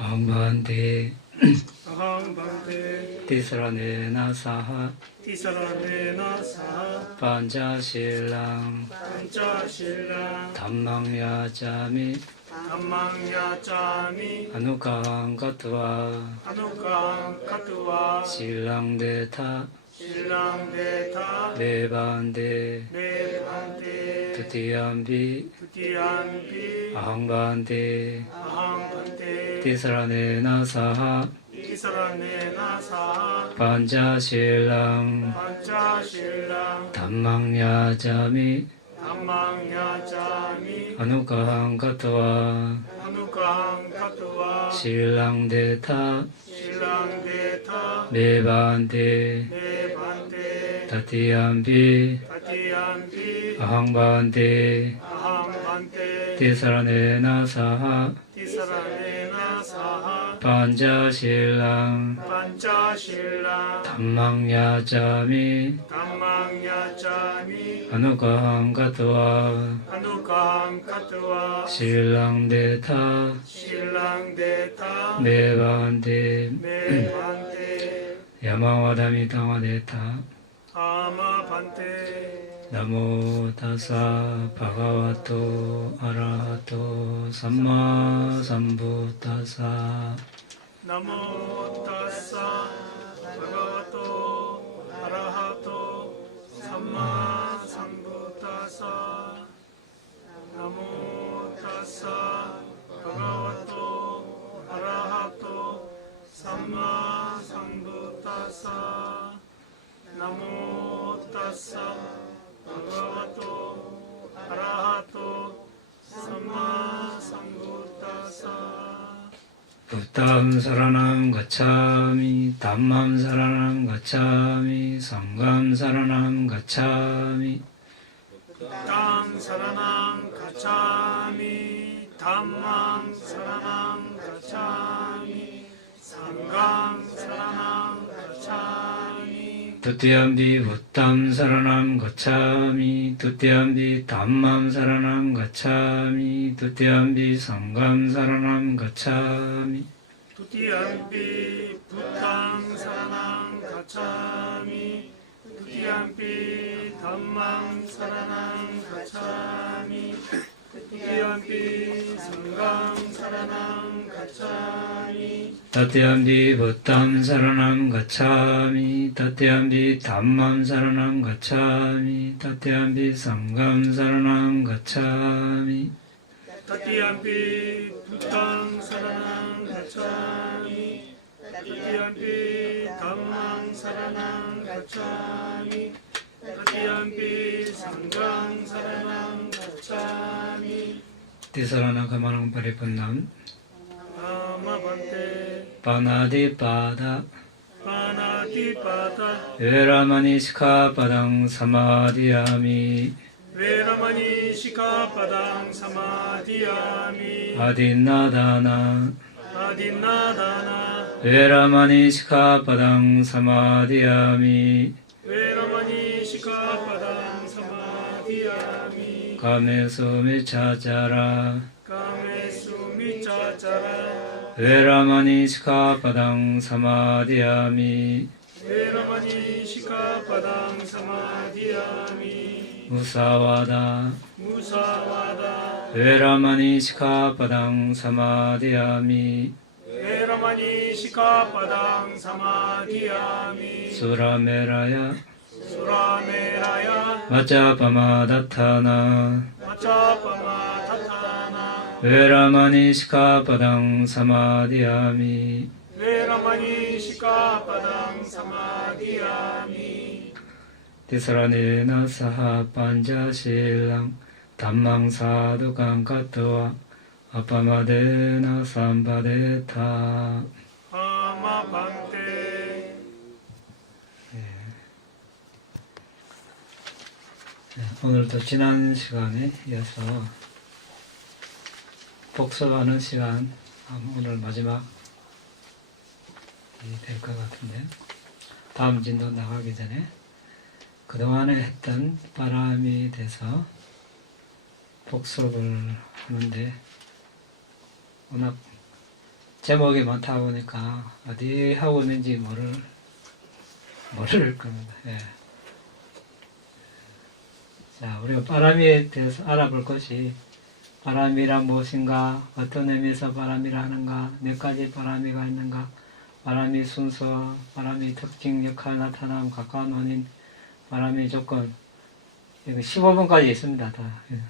Ahambante Ahambante Tisranena Saha Tisranena Saha Panchasilang Panchasilang Dhammang Yajami Dhammang Yajami Anukahang Katva Anukahang Katva Silang Deta Silang Deta Bevante Bevante Tutiyampi Tutiyampi Ahambante Ahambante Tisranena Saha Tisranena Saha Panchasilang Panchasilang Dhammang Yajami Dhammang Yajami Anukahang Katva Anukahang Katva Silang Deta Silang Deta Bevante Bevante Tatiyampi Tatiyampi Ahambante Ahambante Tisranena Saha Tisranena Saha Panchasilang Panchasilang Dhammang Yajami Dhammang Yajami Anukahang Katva Anukahang Katva Silang Deta Silang Deta Bevante Bevante Yamavadami Tamadeta Amabante Namo tassa bhagavato arahato samma sambuddhassa. Namo tassa bhagavato arahato samma sambuddhassa. Namo tassa bhagavato arahato samma sambuddhassa. Namo tassa bhagavato arahato samma sambuddhassa. Buddham saranam gacchami, dhammam saranam gacchami, sangham saranam gacchami. Buddham saranam gacchami, dhammam saranam gacchami, sangham saranam gacchami. Tutiyampi buddham saranam gacchami, tutiyampi dhammam saranam gacchami, tutiyampi sangham saranam gacchami. Tutiyampi buddham saranam gacchami, tutiyampi dhammam saranam gacchami, tutiyampi sangham saranam gacchami. Tatiyampi buddham saranam gacchami, tatiyampi dhammam saranam gacchami, tatiyampi sangham saranam gacchami. Tatiyampi buddham saranam gacchami, tatiyampi dhammam saranam gacchami, tatiyampi sangham saranam gacchami. Tisarana kamanang paripannam Amabante Panadipada Panadipada Veramani Sikkhapadang Samadhiyami Veramani Sikkhapadang Samadhiyami Adinadana Adinadana Veramani Sikkhapadang Samadhiyami Veramani Sikkhapadang Samadhiyami Kamesu Miccācara Kamesu Miccācara Veramani Sikkhapadang Samadhiyami Veramani Sikkhapadang Samadhiyami Musāvāda Musāvāda Veramani Sikkhapadang Samadhiyami Veramani Sikkhapadang Samadhiyami Surameraya Surameraya Majjapamadattana Majjapama Tatthana Veramani Sikkhapadang Samadhiyami Veramani Sikkhapadang Samadhiyami. Tisranena Saha Panchasilang Dhammang Sadhukang Katva Apamadena Sampadeta. Amabante 오늘도 지난 시간에 이어서 복습하는 시간, 오늘 마지막 될 것 같은데, 다음 진도 나가기 전에 그동안에 했던 바람이 돼서 복습을 하는데 워낙 제목이 많다 보니까 어디 하고 있는지 모를 겁니다. 예. 자, 우리가 바람에 대해서 알아볼 것이 바람이란 무엇인가, 어떤 의미에서 바람이라 하는가, 몇 가지 바람이가 있는가, 바람의 순서, 바람의 특징, 역할, 나타남, 가까운 원인, 바람의 조건. 이거 15번까지 있습니다. 다. 예.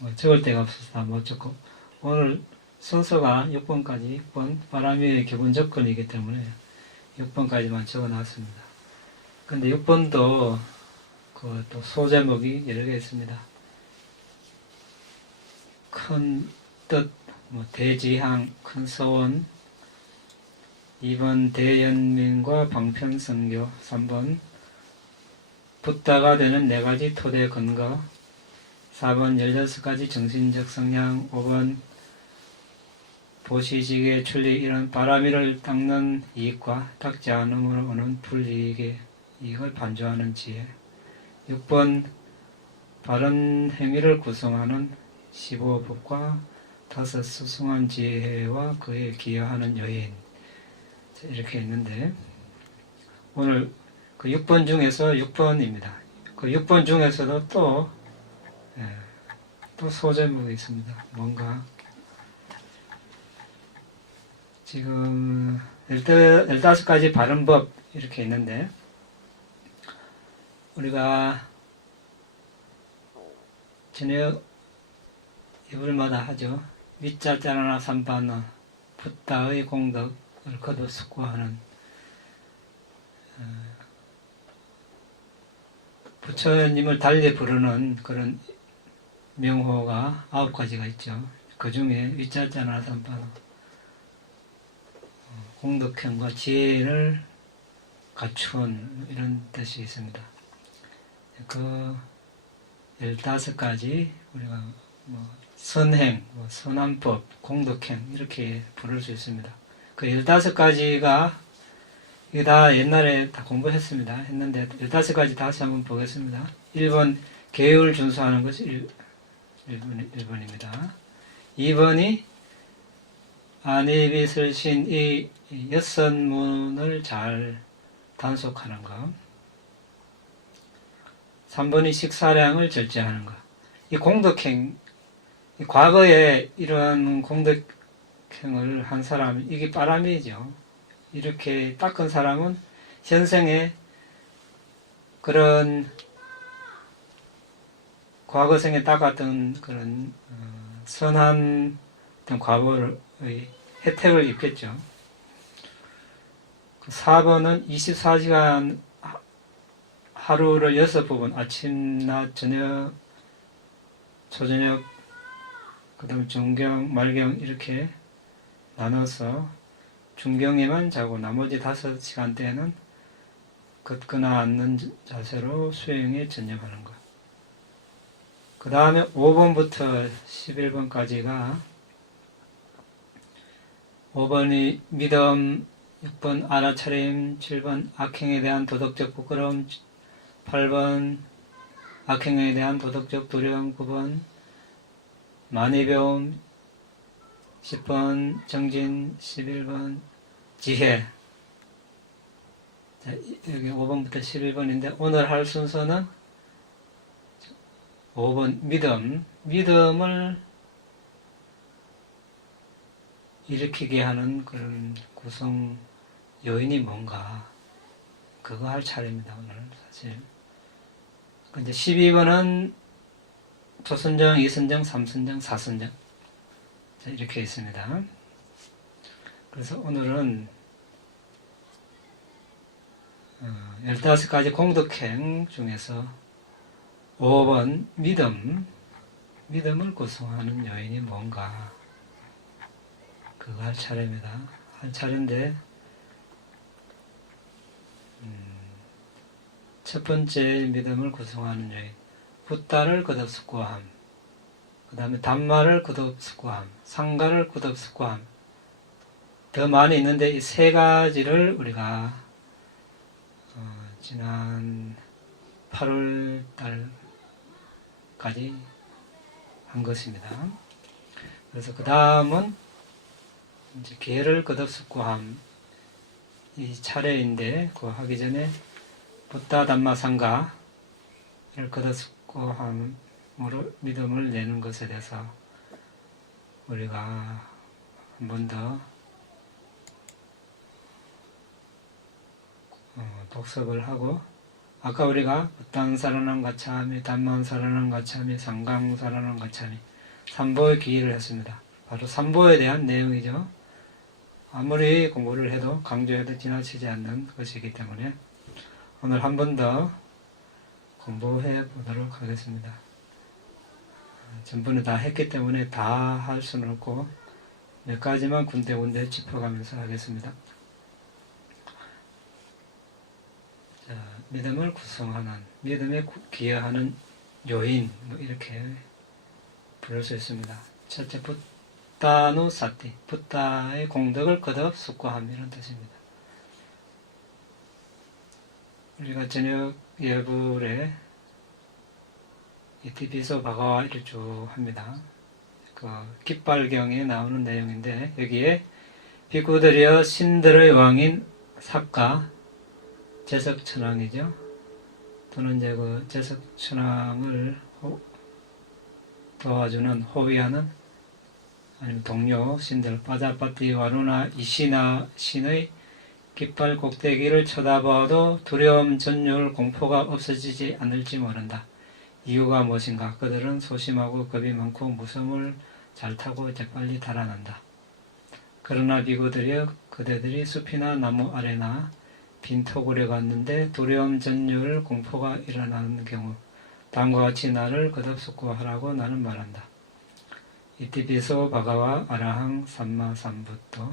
뭐 적을 데가 없어서 다 못 적고. 오늘 순서가 6번까지, 6번, 바람의 기본 조건이기 때문에 6번까지만 적어 놨습니다. 근데 6번도 또 소제목이 여러 개 있습니다. 큰 뜻, 대지향, 큰 서원, 2번 대연민과 방편선교, 3번 붓다가 되는 4가지 토대 근거, 4번 16가지 정신적 성향, 5번 보시직의 출리, 이런 바람이를 닦는 이익과 닦지 않음으로 오는 불이익의 이익을 반조하는 지혜, 6번 바른 행위를 구성하는 15법과 5 수승한 지혜와 그에 기여하는 여인, 이렇게 있는데 오늘 그 6번 중에서 6번입니다. 그 6번 중에서도 또 소제목이 있습니다. 뭔가 지금 15가지 바른법 이렇게 있는데 우리가 저녁 예불마다 하죠. 밑자자나 삼바나 붓다의 공덕을 거둬 숙고하는 부처님을 달리 부르는 그런 명호가 9가지가 있죠. 그 중에 위자자나 삼바나 공덕형과 지혜를 갖춘 이런 뜻이 있습니다. 그 15가지 우리가 선행, 선한법, 공덕행 이렇게 부를 수 있습니다. 그 15가지가 이게 다 옛날에 다 공부했습니다. 했는데 15가지 다시 한번 보겠습니다. 1번 계율 준수하는 것이 1번입니다. 2번이 안이비설신 이 여선문을 잘 단속하는 것. 3번이 식사량을 절제하는 것. 이 공덕행, 과거에 이러한 공덕행을 한 사람, 이게 바람이죠. 이렇게 닦은 사람은 현생에 그런 과거생에 닦았던 그런 선한 어떤 과보의 혜택을 입겠죠. 4번은 24시간 하루를 6부분, 아침, 낮, 저녁, 초저녁, 그 다음에 중경, 말경 이렇게 나눠서 중경에만 자고 나머지 5시간대에는 걷거나 앉는 자세로 수행에 전념하는 것. 그 다음에 5번부터 11번까지가 5번이 믿음, 6번 알아차림, 7번 악행에 대한 도덕적 부끄러움, 8번 악행에 대한 도덕적 두려움, 9번 만이배움, 10번 정진, 11번 지혜. 자, 여기 5번부터 11번인데 오늘 할 순서는 5번 믿음. 믿음을 일으키게 하는 그런 구성 요인이 뭔가 그거 할 차례입니다. 오늘 사실. 근데 12번은 조선정, 이선정, 삼선정, 사선정 이렇게 있습니다. 그래서 오늘은 15가지 공덕행 중에서 5번 믿음을 구성하는 요인이 뭔가 그거 할 차례입니다. 할 차례인데 첫 번째 믿음을 구성하는 요인, 붓다를 거듭숙고함, 그 다음에 단마를 거듭숙고함, 상가를 거듭숙고함. 더 많이 있는데 이 3가지를 우리가 지난 8월 달까지 한 것입니다. 그래서 그 다음은 이제 기회를 거듭 숙고함 이 차례인데 그 하기 전에 부타 담마 상가를 거듭 숙고함으로 믿음을 내는 것에 대해서 우리가 한 번 더 독석을 하고, 아까 우리가 부탄 사라남 가차미, 담만 사라남 가차미, 상강 사라남 가차미 3보의 기의를 했습니다. 바로 3보에 대한 내용이죠. 아무리 공부를 해도 강조해도 지나치지 않는 것이기 때문에 오늘 한 번 더 공부해 보도록 하겠습니다. 전부는 다 했기 때문에 다 할 수는 없고 몇 가지만 군데군데 짚어가면서 하겠습니다. 자, 믿음을 구성하는, 믿음에 기여하는 요인, 뭐 이렇게 부를 수 있습니다. 첫째, 부타누 사티, 부타의 공덕을 거듭 숙고함, 이런 뜻입니다. 우리가 저녁 예불에 이티피소 바가와를 쭉 합니다. 그 깃발경에 나오는 내용인데 여기에 비구들이여 신들의 왕인 삭가 제석천왕이죠. 또는 이제 그 제석천왕을 도와주는 호위하는 아니면 동료 신들 빠자빠띠 와루나 이시나 신의 깃발 꼭대기를 쳐다봐도 두려움, 전율, 공포가 없어지지 않을지 모른다. 이유가 무엇인가? 그들은 소심하고 겁이 많고 무서움을 잘 타고 재빨리 달아난다. 그러나 비구들이여 그대들이 숲이나 나무 아래나 빈 토굴에 갔는데 두려움, 전율, 공포가 일어나는 경우 다음과 같이 나를 거듭 숙고하라고 나는 말한다. 이티피소 바가와 아라항 삼마 삼부토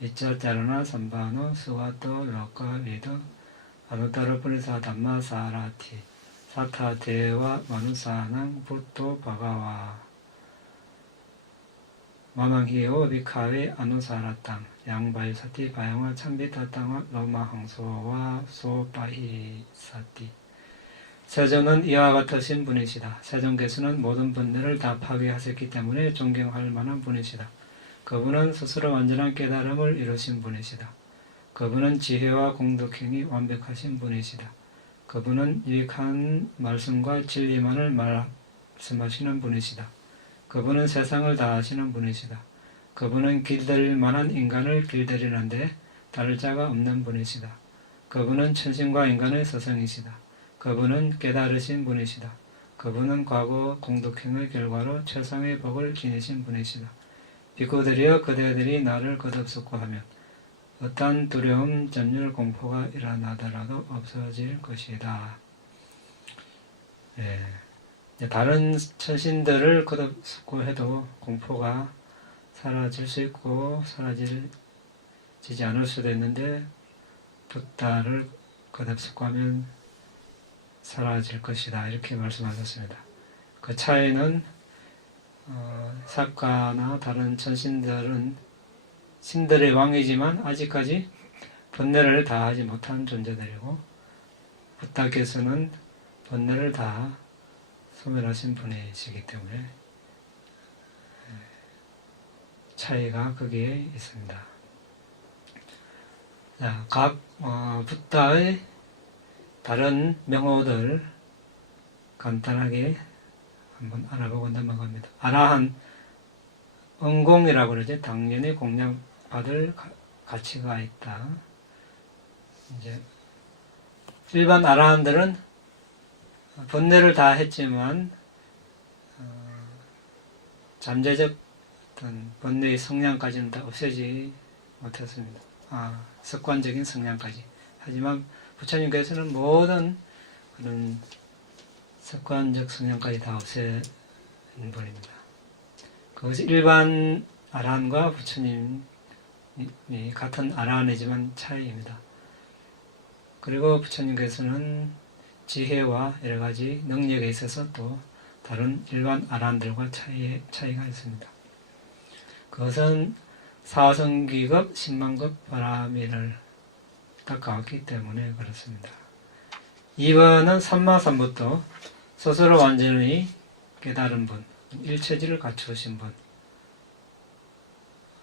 이짜짜르나 삼바노 수와토 로카 리도 아누타르 프리사 담마 사라티 사타 대와 마누사낭 부토 바가와 마망히오 비카웨 아누사라땅 양바이 사티 바양와 참비타 땅와 로마 항소와 소바히 사티. 세존은 이와 같으신 분이시다. 세존께서는 모든 번뇌를 다 파괴하셨기 때문에 존경할 만한 분이시다. 그분은 스스로 완전한 깨달음을 이루신 분이시다. 그분은 지혜와 공덕행이 완벽하신 분이시다. 그분은 유익한 말씀과 진리만을 말씀하시는 분이시다. 그분은 세상을 다 아시는 분이시다. 그분은 길들일 만한 인간을 길들이는데 다를 자가 없는 분이시다. 그분은 천신과 인간의 스승이시다. 그분은 깨달으신 분이시다. 그분은 과거 공덕행의 결과로 최상의 복을 지니신 분이시다. 비구들이여 그대들이 나를 거듭 숙고하면 어떠한 두려움, 전율, 공포가 일어나더라도 없어질 것이다. 다른 천신들을 거듭 숙고해도 공포가 사라질 수 있고 사라지지 않을 수도 있는데 부타를 거듭 숙고하면 사라질 것이다. 이렇게 말씀하셨습니다. 그 차이는 삭가나 다른 천신들은 신들의 왕이지만 아직까지 번뇌를 다 하지 못한 존재들이고 부타께서는 번뇌를 다 소멸하신 분이시기 때문에 차이가 거기에 있습니다. 자, 각 부타의 다른 명호들 간단하게 한번 알아보고 넘어갑니다. 아라한 은공이라고 그러죠. 당연히 공양받을 가치가 있다. 이제 일반 아라한들은 번뇌를 다 했지만 잠재적 어떤 번뇌의 성향까지는 다 없애지 못했습니다. 습관적인 성향까지. 하지만 부처님께서는 모든 그런 습관적 성향까지 다 없애는 분입니다. 그것이 일반 아라한과 부처님이 같은 아라한이지만 차이입니다. 그리고 부처님께서는 지혜와 여러가지 능력에 있어서 또 다른 일반 아라한들과 차이가 있습니다. 그것은 사성기급, 10만급 바라미를 닦아왔기 때문에 그렇습니다. 2번은 삼마삼부터 스스로 완전히 깨달은 분, 일체지를 갖추신 분,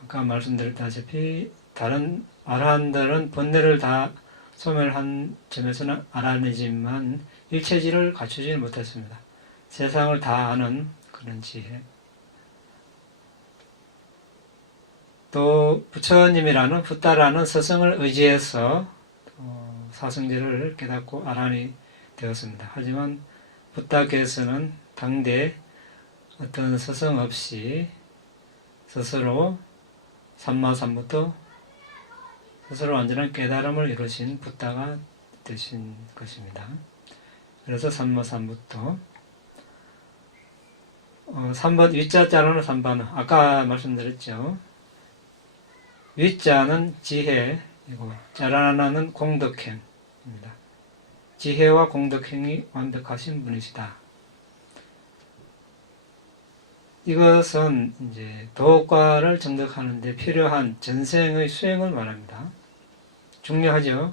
아까 말씀드렸다시피 다른 아라한들은 번뇌를 다 소멸한 점에서는 아라니지만 일체지를 갖추지 못했습니다. 세상을 다 아는 그런 지혜. 또 부처님이라는 붓다라는 스승을 의지해서 사성제를 깨닫고 아란이 되었습니다. 하지만 붓다께서는 당대 어떤 스승 없이 스스로 삼마삼부터 스스로 완전한 깨달음을 이루신 붓다가 되신 것입니다. 그래서 삼마삼부터 3번 위자자로는 3번은 아까 말씀드렸죠. 위자는 지혜이고 자라나는 공덕행입니다. 지혜와 공덕행이 완벽하신 분이시다. 이것은 이제 도과를 정득하는 데 필요한 전생의 수행을 말합니다. 중요하죠.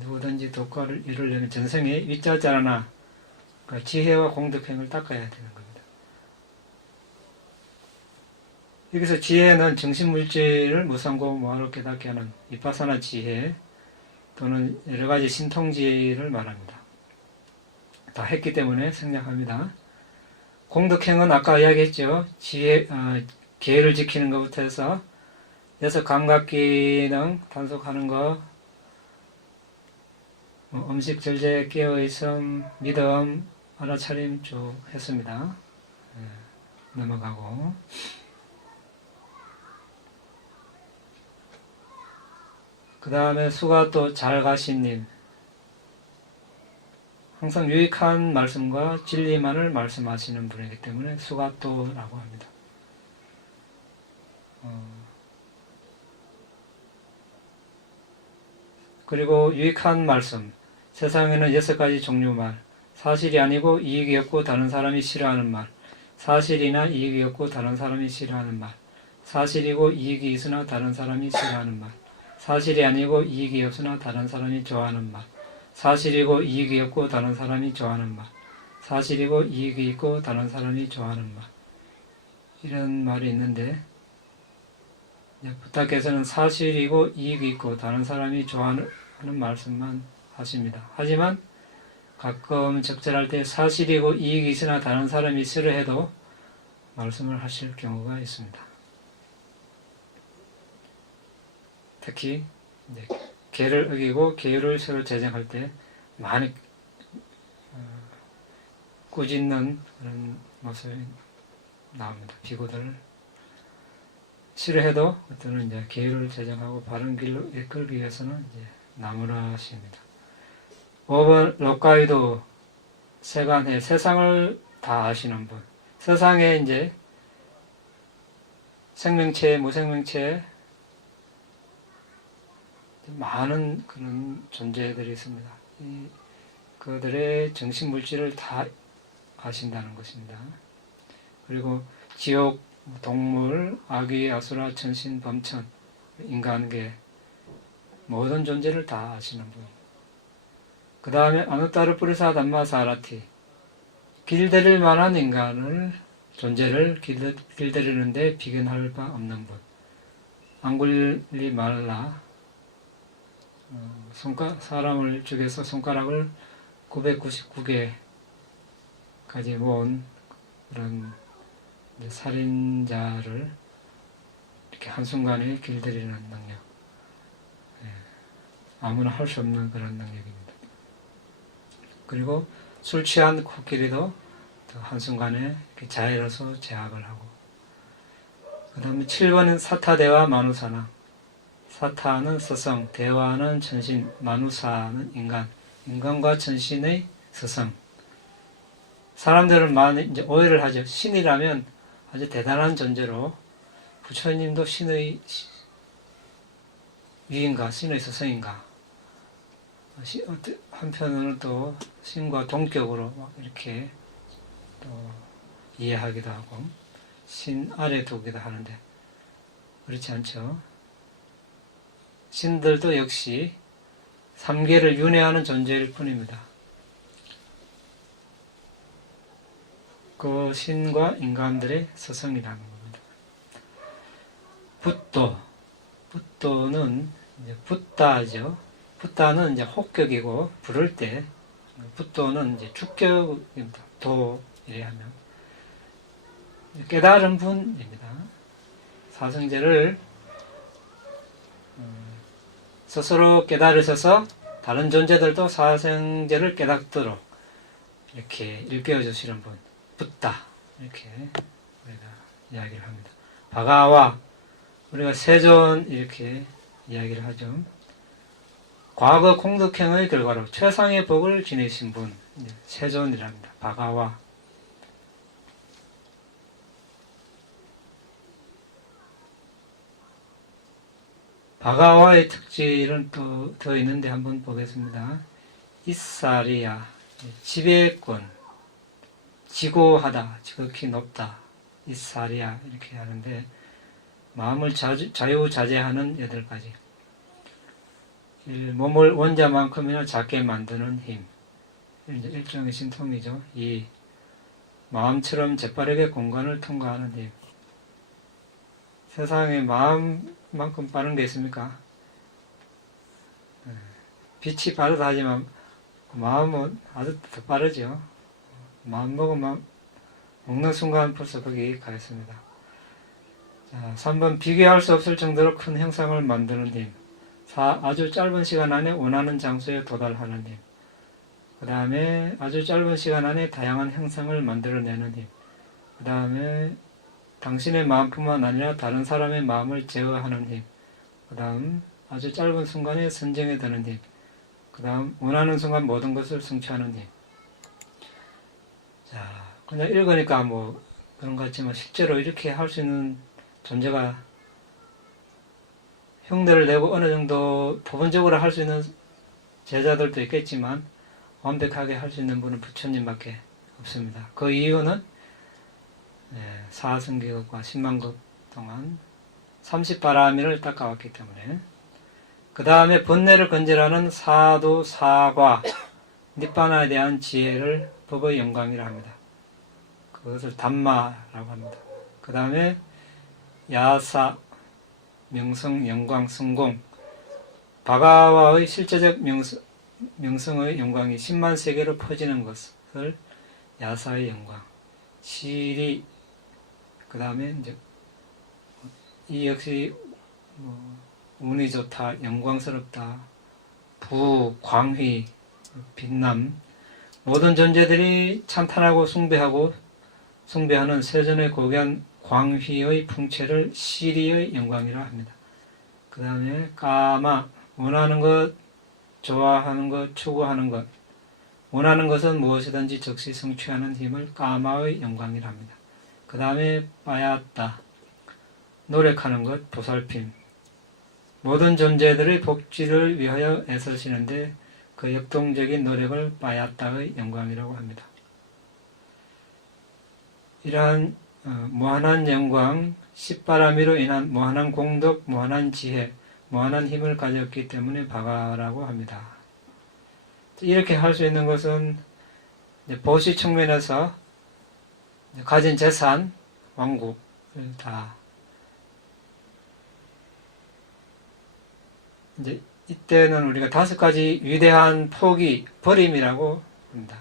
누구든지 도과를 이루려면 전생에 위자자라나 그러니까 지혜와 공덕행을 닦아야 되는 겁니다. 여기서 지혜는 정신물질을 무상고 무아로 깨닫게 하는 비파사나 지혜 또는 여러가지 신통지혜를 말합니다. 다 했기 때문에 생략합니다. 공덕행은 아까 이야기했죠. 계를 지키는 것부터 해서 여섯 감각기능 단속하는 거, 음식 절제 깨어있음, 믿음, 알아차림 쭉 했습니다. 넘어가고 그 다음에 수가 또 잘가시님 항상 유익한 말씀과 진리만을 말씀하시는 분이기 때문에 수가또라고 합니다. 그리고 유익한 말씀, 세상에는 6가지 종류 말, 사실이 아니고 이익이 없고 다른 사람이 싫어하는 말, 사실이나 이익이 없고 다른 사람이 싫어하는 말, 사실이고 이익이 있으나 다른 사람이 싫어하는 말, 사실이 아니고 이익이 없으나 다른 사람이 좋아하는 말, 사실이고 이익이 없고 다른 사람이 좋아하는 말, 사실이고 이익이 있고 다른 사람이 좋아하는 말, 이런 말이 있는데 붓다께서는 사실이고 이익이 있고 다른 사람이 좋아하는 말씀만 하십니다. 하지만 가끔 적절할 때 사실이고 이익이 있으나 다른 사람이 싫어해도 말씀을 하실 경우가 있습니다. 특히 계를 어기고 계율을 새로 제정할 때 많이 꾸짖는 그런 모습이 나옵니다. 비구들 싫어해도 어떤 이제 계율을 제정하고 바른 길로 이끌기 위해서는 이제 나무라십니다. 5번 록가이도 세간해 세상을 다 아시는 분. 세상에 이제 생명체, 무생명체 많은 그런 존재들이 있습니다. 그들의 정신물질을 다 아신다는 것입니다. 그리고 지옥, 동물, 아귀, 아수라, 천신, 범천, 인간계 모든 존재를 다 아시는 분. 그 다음에 아누타르 뿌리사 담마 사라티 길들일 만한 인간을 존재를 길들이는데 비견할 바 없는 분. 앙굴리 말라 사람을 죽여서 손가락을 999개까지 모은 그런 살인자를 이렇게 한순간에 길들이는 능력. 아무나 할 수 없는 그런 능력입니다. 그리고 술 취한 코끼리도 한순간에 자해로서 제압을 하고 그 다음에 7번은 사타대와 마누사나 사타는 스승, 대화는 천신, 마누사는 인간, 인간과 천신의 스승. 사람들은 많이 이제 오해를 하죠. 신이라면 아주 대단한 존재로 부처님도 신의 위인가, 신의 스승인가. 한편으로는 또 신과 동격으로 막 이렇게 또 이해하기도 하고 신 아래 두기도 하는데 그렇지 않죠. 신들도 역시 삼계를 윤회하는 존재일 뿐입니다. 그 신과 인간들의 스승이라는 겁니다. 붓도. 붓도는 이제 붓다죠. 붓다는 이제 혹격이고 부를 때, 붓도는 이제 주격입니다. 도 이래 하면 깨달은 분입니다. 사성제를 스스로 깨달으셔서 다른 존재들도 사성제를 깨닫도록 이렇게 일깨워 주시는 분, 붓다 이렇게 우리가 이야기를 합니다. 바가와 우리가 세존 이렇게 이야기를 하죠. 과거 공덕행의 결과로 최상의 복을 지내신 분, 세존이랍니다. 바가와. 바가와의 특질은 또 더 있는데 한번 보겠습니다. 이사리야, 지배권, 지고하다, 지극히 높다, 이사리야 이렇게 하는데 마음을 자유자재하는 8가지. 몸을 원자만큼이나 작게 만드는 힘, 일종의 신통이죠. 이 마음처럼 재빠르게 공간을 통과하는 힘. 세상에 마음만큼 빠른 게 있습니까? 빛이 빠르다 하지만 마음은 아주 더 빠르죠. 마음 먹는 순간 벌써 거기 가 있습니다. 자, 3번 비교할 수 없을 정도로 큰 형상을 만드는 힘. 4. 아주 짧은 시간 안에 원하는 장소에 도달하는 힘. 그 다음에 아주 짧은 시간 안에 다양한 형상을 만들어내는 힘. 그 다음에 당신의 마음뿐만 아니라 다른 사람의 마음을 제어하는 힘. 그 다음 아주 짧은 순간에 선정에 드는 힘. 그 다음 원하는 순간 모든 것을 성취하는 힘. 자, 그냥 읽으니까 뭐 그런 것 같지만 실제로 이렇게 할 수 있는 존재가 흉내를 내고 어느 정도 부분적으로 할 수 있는 제자들도 있겠지만 완벽하게 할 수 있는 분은 부처님밖에 없습니다. 그 이유는 사승기급과 10만급 동안 30바라미를 닦아왔기 때문에. 그 다음에 번뇌를 건절하는 사도, 사과, 니빠나에 대한 지혜를 법의 영광이라 합니다. 그것을 담마라고 합니다. 그 다음에 야사, 명성, 영광, 성공, 바가와의 실제적 명성의 영광이 10만 세계로 퍼지는 것을 야사의 영광, 시리, 그 다음에 이제 이 역시 운이 좋다, 영광스럽다, 부, 광휘, 빛남, 모든 존재들이 찬탄하고 숭배하는 세존의 고귀한 광휘의 풍채를 시리의 영광이라 합니다. 그 다음에 까마, 원하는 것, 좋아하는 것, 추구하는 것, 원하는 것은 무엇이든지 즉시 성취하는 힘을 까마의 영광이라 합니다. 그 다음에 빠야따, 노력하는 것, 보살핌, 모든 존재들의 복지를 위하여 애쓰시는데 그 역동적인 노력을 빠야따의 영광이라고 합니다. 이러한 무한한 영광, 10바라미로 인한 무한한 공덕, 무한한 지혜, 무한한 힘을 가졌기 때문에 바가라고 합니다. 이렇게 할 수 있는 것은 보시 측면에서 가진 재산, 왕국을 다 이제 이때는 우리가 5가지 위대한 포기, 버림이라고 합니다.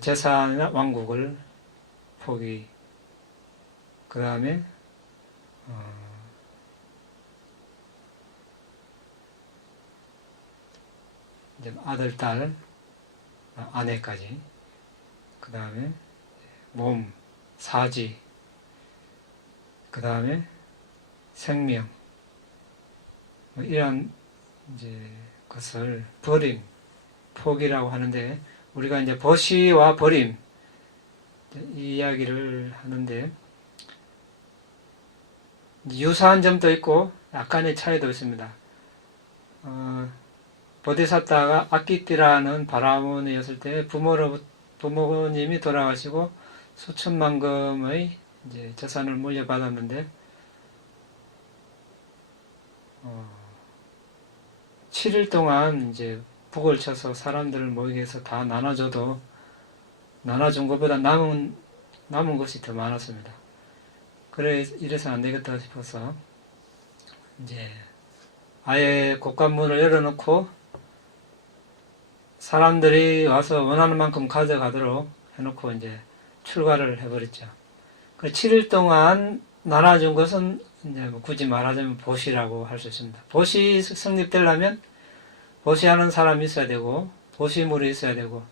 재산이나 왕국을 포기, 그 다음에 아들, 딸, 아내까지, 그 다음에 몸, 사지, 그 다음에 생명, 이런 이제 것을 버림, 포기라고 하는데 우리가 이제 버시와 버림 이 이야기를 하는데 유사한 점도 있고 약간의 차이도 있습니다. 보디사타가 아끼띠라는 바라몬이었을 때 부모님이 돌아가시고 수천만 금의 이제 재산을 물려받았는데 7일 동안 이제 북을 쳐서 사람들을 모이게 해서 다 나눠준 것보다 남은 것이 더 많았습니다. 그래 이래서 안 되겠다 싶어서 이제 아예 곳간문을 열어놓고 사람들이 와서 원하는 만큼 가져가도록 해놓고 이제 출가를 해버렸죠. 그 7일 동안 나눠준 것은 이제 뭐 굳이 말하자면 보시라고 할 수 있습니다. 보시 성립되려면 보시하는 사람이 있어야 되고 보시물이 있어야 되고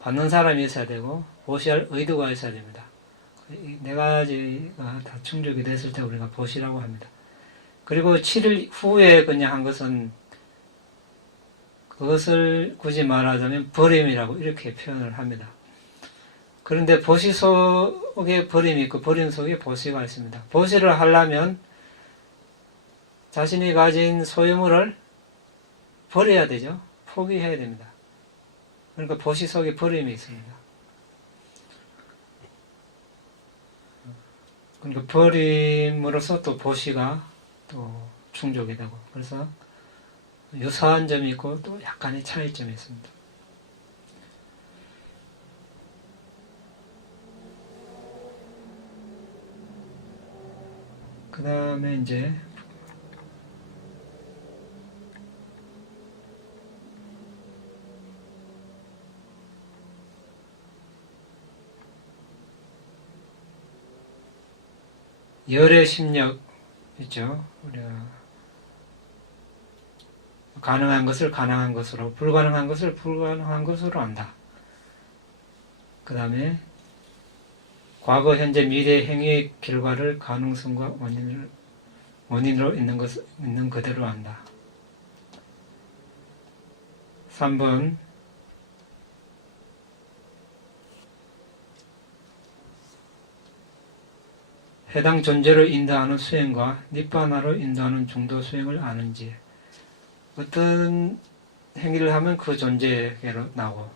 받는 사람이 있어야 되고 보시할 의도가 있어야 됩니다. 이 네 가지가 다 충족이 됐을 때 우리가 보시라고 합니다. 그리고 7일 후에 그냥 한 것은 그것을 굳이 말하자면 버림이라고 이렇게 표현을 합니다. 그런데 보시 속에 버림이 있고 버림 속에 보시가 있습니다. 보시를 하려면 자신이 가진 소유물을 버려야 되죠. 포기해야 됩니다. 그러니까 보시 속에 버림이 있습니다. 그러니까 버림으로써 또 보시가 또 충족이 되고 그래서 유사한 점이 있고 또 약간의 차이점이 있습니다. 그 다음에 이제 열의 심력 있죠. 우리가 가능한 것을 가능한 것으로, 불가능한 것을 불가능한 것으로 안다. 그 다음에 과거, 현재, 미래 행위의 결과를 가능성과 원인으로 있는 그대로 안다. 3번 해당 존재로 인도하는 수행과 니바나로 인도하는 중도 수행을 아는지, 어떤 행위를 하면 그 존재로 나오고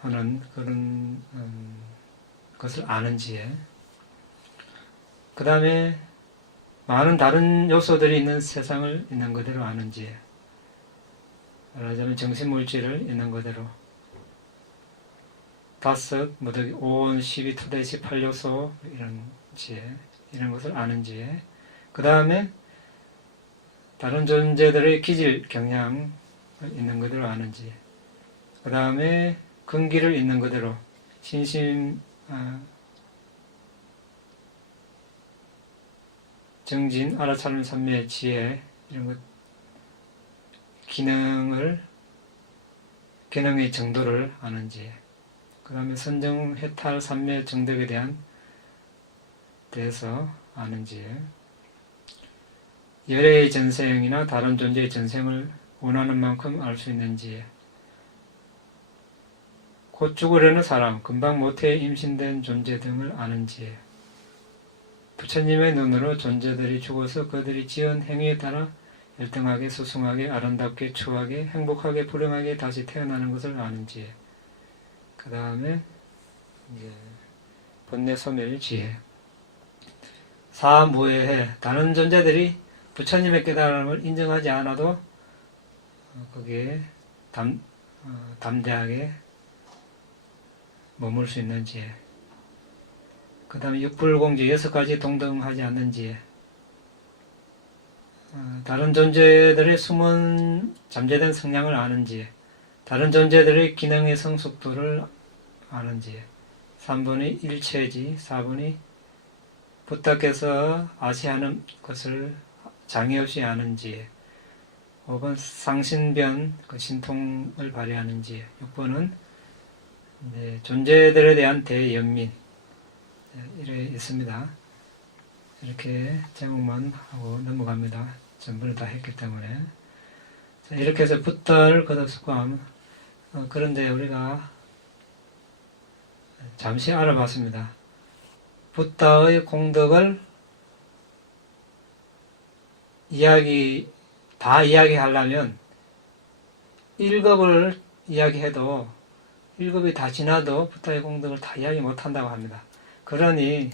하는 그런 것을 아는지에, 그 다음에 많은 다른 요소들이 있는 세상을 있는 그대로 아는지에, 말하자면 정신물질을 있는 그대로 5, 모두 5원, 12, 토대, 18요소 이런 것을 아는지에, 그 다음에 다른 존재들의 기질, 경향을 있는 그대로 아는지, 그 다음에 근기를 있는 그대로 신심, 정진, 알아차림, 삼매, 지혜 이런 것 기능의 정도를 아는지, 그 다음에 선정, 해탈, 삼매, 정덕에 대해서 아는지, 열애의 전생이나 다른 존재의 전생을 원하는 만큼 알 수 있는지, 곧 죽으려는 사람, 금방 모태에 임신된 존재 등을 아는지, 부처님의 눈으로 존재들이 죽어서 그들이 지은 행위에 따라 열등하게, 수승하게, 아름답게, 추하게, 행복하게, 불행하게 다시 태어나는 것을 아는지, 그 다음에 번뇌 소멸 지혜. 4. 무해해. 다른 존재들이 부처님의 깨달음을 인정하지 않아도 거기에 담대하게 머물 수 있는지, 그 다음에 육불공지 6가지 동등하지 않는지, 다른 존재들의 숨은 잠재된 성향을 아는지, 다른 존재들의 기능의 성숙도를 아는지, 3번이 일체지, 4번이 부탁해서 아시하는 것을 장애 없이 아는지, 5번 상신변, 그 신통을 발휘하는지, 6번은 존재들에 대한 대연민, 이래 있습니다. 이렇게 제목만 하고 넘어갑니다. 전부를 다 했기 때문에. 자, 이렇게 해서 붓달 거듭숙감, 그런데 우리가 잠시 알아봤습니다. 붓다의 공덕을 다 이야기하려면 1급을 이야기해도 1급이 다 지나도 붓다의 공덕을 다 이야기 못한다고 합니다. 그러니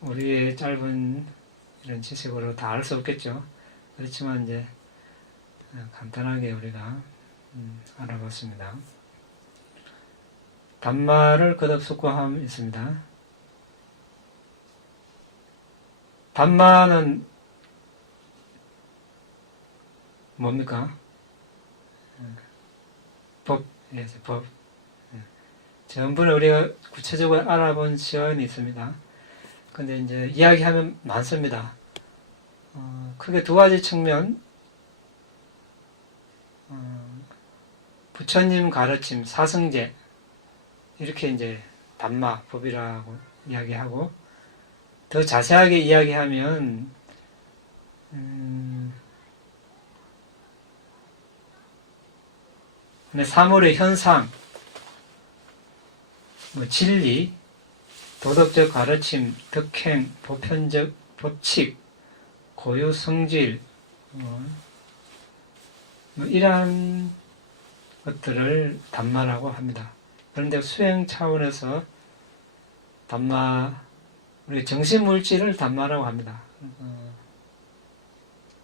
우리의 짧은 이런 지식으로 다 알 수 없겠죠. 그렇지만 이제 간단하게 우리가 알아봤습니다. 단말을 거듭숙고함 있습니다. 담마는 뭡니까? 법이에요, 법. 전부는 우리가 구체적으로 알아본 시간이 있습니다. 근데 이제 이야기하면 많습니다. 크게 두 가지 측면, 부처님 가르침, 사성제, 이렇게 이제 담마, 법이라고 이야기하고, 더 자세하게 이야기하면, 사물의 현상, 진리, 도덕적 가르침, 덕행, 보편적 법칙, 고유 성질, 이러한 것들을 담마라고 합니다. 그런데 수행 차원에서 담마, 우리 정신물질을 담마라고 합니다.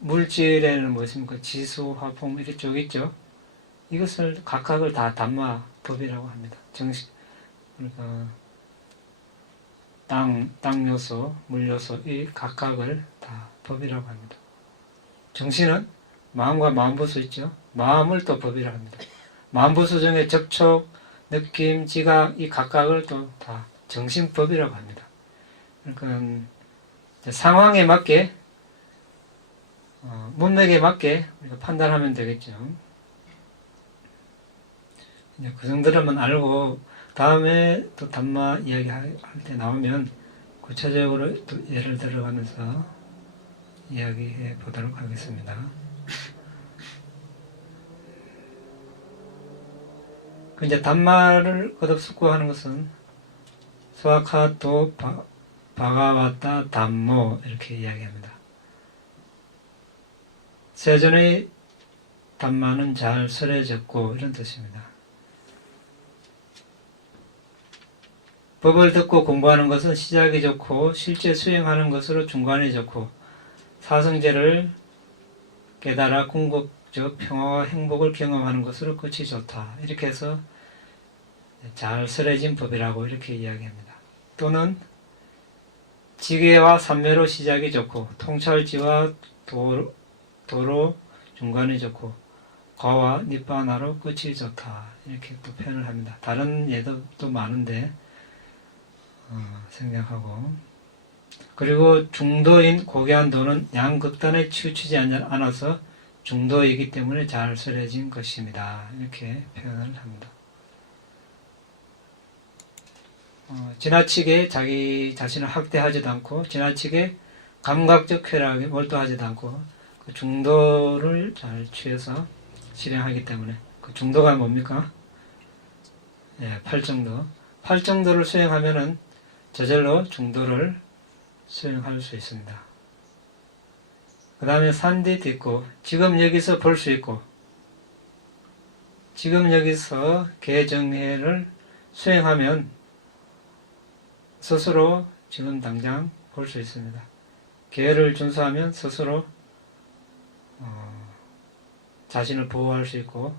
물질에는 무엇입니까? 지수, 화풍, 이렇게 쭉 있죠. 이것을 각각을 다 담마 법이라고 합니다. 정신, 그러니까 땅 요소, 물 요소, 이 각각을 다 법이라고 합니다. 정신은 마음과 마음보수 있죠. 마음을 또 법이라고 합니다. 마음보수 중에 접촉, 느낌, 지각, 이 각각을 또 다 정신법이라고 합니다. 그러니까 상황에 맞게, 문맥에 맞게 우리가 판단하면 되겠죠. 그 정도로만 알고 다음에 또 담마 이야기할 때 나오면 구체적으로 또 예를 들어가면서 이야기해 보도록 하겠습니다. 이제 담마를 거듭숙고하는 것은 스와카토 바가와타 담모 이렇게 이야기합니다. 세존의 담마는 잘 설해졌고 이런 뜻입니다. 법을 듣고 공부하는 것은 시작이 좋고 실제 수행하는 것으로 중간이 좋고 사성제를 깨달아 궁극적 평화와 행복을 경험하는 것으로 끝이 좋다. 이렇게 해서 잘 설해진 법이라고 이렇게 이야기합니다. 또는 지계와 삼매로 시작이 좋고 통찰지와 도로 중간이 좋고 과와 니바나로 끝이 좋다. 이렇게 또 표현을 합니다. 다른 예도 또 많은데 생략하고, 그리고 중도인 고귀한 도는 양극단에 치우치지 않아서 중도이기 때문에 잘 설해진 것입니다. 이렇게 표현을 합니다. 지나치게 자기 자신을 학대하지도 않고 지나치게 감각적 쾌락에 몰두하지도 않고 그 중도를 잘 취해서 실행하기 때문에 그 중도가 뭡니까? 팔정도. 팔정도를 수행하면은 저절로 중도를 수행할 수 있습니다. 그 다음에 산디도 있고 지금 여기서 볼 수 있고 지금 여기서 개정회를 수행하면 스스로 지금 당장 볼 수 있습니다. 계를 준수하면 스스로 자신을 보호할 수 있고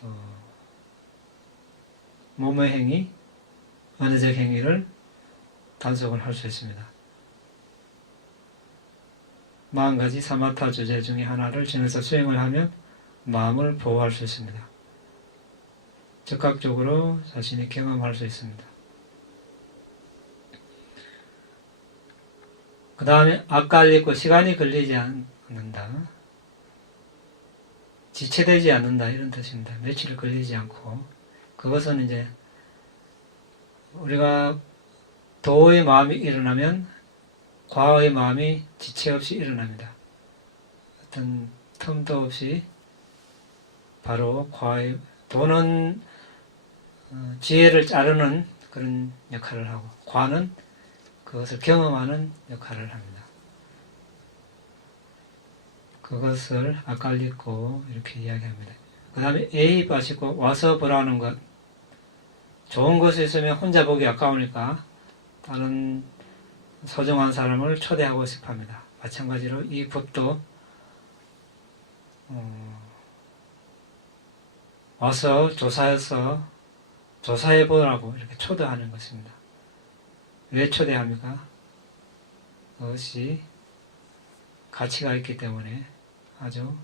또 몸의 행위, 언어적 행위를 단속을 할 수 있습니다. 40가지 사마타 주제 중에 하나를 정해서 수행을 하면 마음을 보호할 수 있습니다. 즉각적으로 자신이 경험할 수 있습니다. 그 다음에 엇갈리고 시간이 걸리지 않는다. 지체되지 않는다 이런 뜻입니다. 며칠 걸리지 않고 그것은 이제 우리가 도의 마음이 일어나면 과의 마음이 지체 없이 일어납니다. 어떤 틈도 없이 바로 과의 도는 지혜를 자르는 그런 역할을 하고 과는 그것을 경험하는 역할을 합니다. 그것을 엇갈리고 이렇게 이야기합니다. 그 다음에 A 빠시고 와서 보라는 것. 좋은 것이 있으면 혼자 보기 아까우니까 다른 소중한 사람을 초대하고 싶어 합니다. 마찬가지로 이 법도 와서 조사해 보라고 이렇게 초대하는 것입니다. 왜 초대합니까? 그것이 가치가 있기 때문에 아주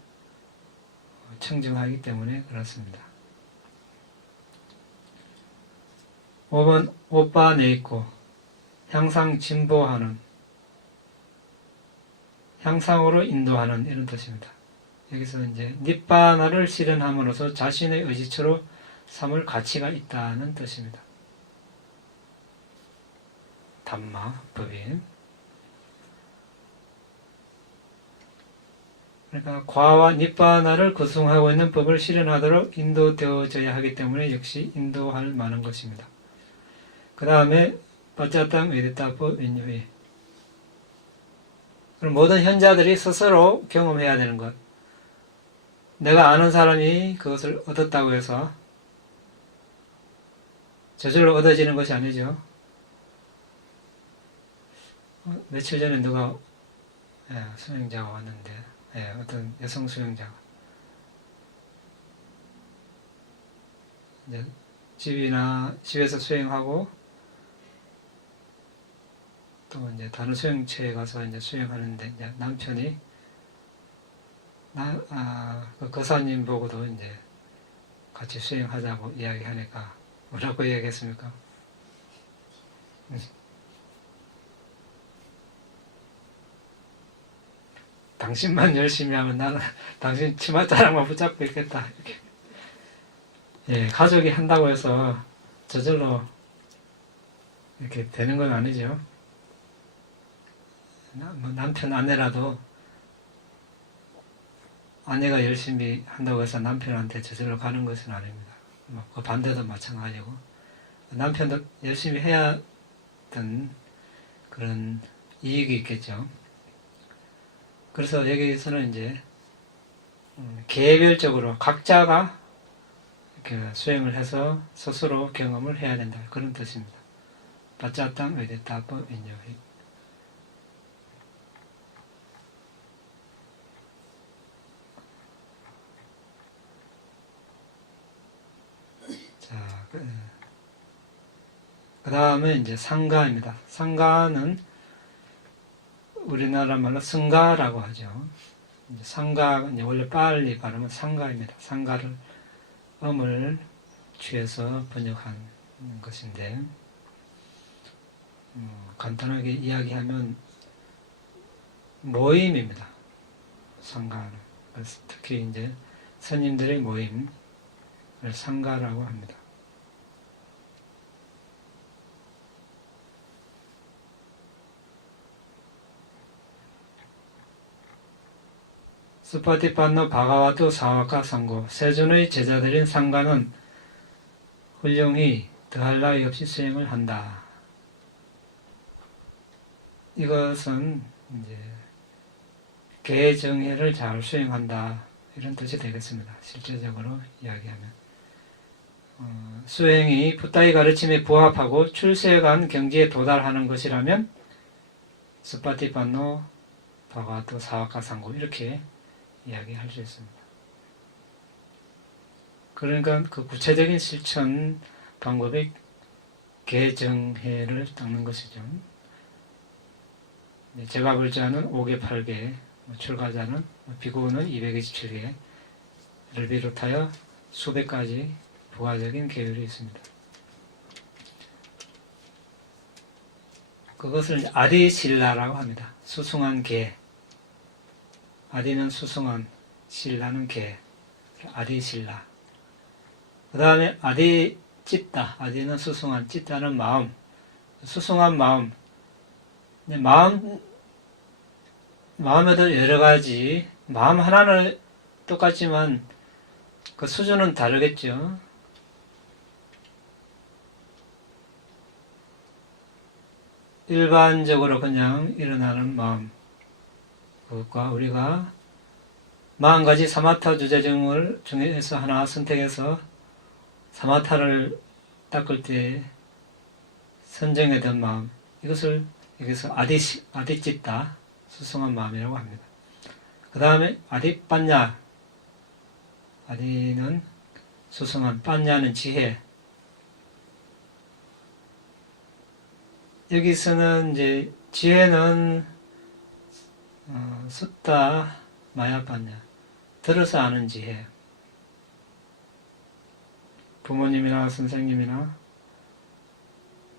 청정하기 때문에 그렇습니다. 5번 오빠 네이코 향상 진보하는 향상으로 인도하는 이런 뜻입니다. 여기서 이제 니빠나를 실현함으로써 자신의 의지처로 삼을 가치가 있다는 뜻입니다. 담마 법인. 그러니까 과와 니빠나를 구성하고 있는 법을 실현하도록 인도되어져야 하기 때문에 역시 인도할 만한 것입니다. 그 다음에 빠짜땅 웨디타법 인유이. 그럼 모든 현자들이 스스로 경험해야 되는 것. 내가 아는 사람이 그것을 얻었다고 해서 저절로 얻어지는 것이 아니죠. 며칠 전에 누가 수행자가 왔는데 어떤 여성 수행자가 이제 집에서 수행하고 또 이제 다른 수행처에 가서 이제 수행하는데 이제 남편이 그 거사님 보고도 이제 같이 수행하자고 이야기하니까 뭐라고 이야기했습니까? 당신만 열심히 하면 나는 당신 치맛자락만 붙잡고 있겠다. 이렇게. 예, 가족이 한다고 해서 저절로 이렇게 되는 건 아니죠. 뭐 남편 아내라도 아내가 열심히 한다고 해서 남편한테 저절로 가는 것은 아닙니다. 그 반대도 마찬가지고 남편도 열심히 해야 하던 그런 이익이 있겠죠. 그래서 여기서는 이제 개별적으로 각자가 이렇게 수행을 해서 스스로 경험을 해야 된다. 그런 뜻입니다. 바짜땅 웨데타법 인요히. 자, 그 다음에 이제 상가입니다. 상가는 우리나라 말로 승가라고 하죠. 상가, 원래 빨리 발음은 상가입니다. 상가를 음을 취해서 번역한 것인데, 간단하게 이야기하면 모임입니다. 상가는. 특히 이제 스님들의 모임을 상가라고 합니다. 스파티판노 바가와토 사와카 상고 세존의 제자들인 상가는 훌륭히 더할 나위 없이 수행을 한다. 이것은 이제 개정회를 잘 수행한다 이런 뜻이 되겠습니다. 실제적으로 이야기하면 수행이 붓다의 가르침에 부합하고 출세간 경지에 도달하는 것이라면 스파티판노 바가와토 사와카 상고 이렇게 이야기할 수 있습니다. 그러니까 그 구체적인 실천 방법이 개정회를 닦는 것이죠. 제가불자는 5개, 8개, 출가자는 비구는 227개를 비롯하여 수백 가지 부가적인 계율이 있습니다. 그것을 아디실라라고 합니다. 수승한 개. 아디는 수승한, 신라는 개, 아디신라. 그 다음에 아디찢다, 아디는 수승한, 찢다는 마음, 수승한 마음. 마음에도 여러 가지, 마음 하나는 똑같지만 그 수준은 다르겠죠. 일반적으로 그냥 일어나는 마음, 그것과 우리가 40가지 사마타 주제정을 중에서 하나 선택해서 사마타를 닦을 때 선정했던 마음, 이것을 여기서 아디찢다, 수승한 마음이라고 합니다. 그 다음에 아디빠냐, 아디는 수승한, 빠냐는 지혜. 여기서는 이제 지혜는 숫다 마야빠냐, 들어서 아는 지혜. 부모님이나 선생님이나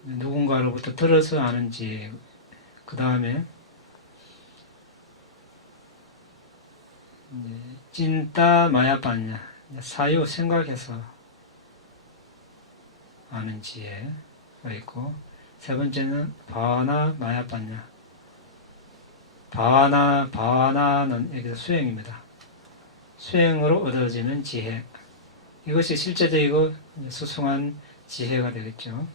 누군가로부터 들어서 아는 지혜. 그 다음에 찐따 마야빠냐, 사유 생각해서 아는 지혜가 있고, 세 번째는 바나 마야빠냐, 바나는 여기서 수행입니다. 수행으로 얻어지는 지혜. 이것이 실제적이고 수승한 지혜가 되겠죠.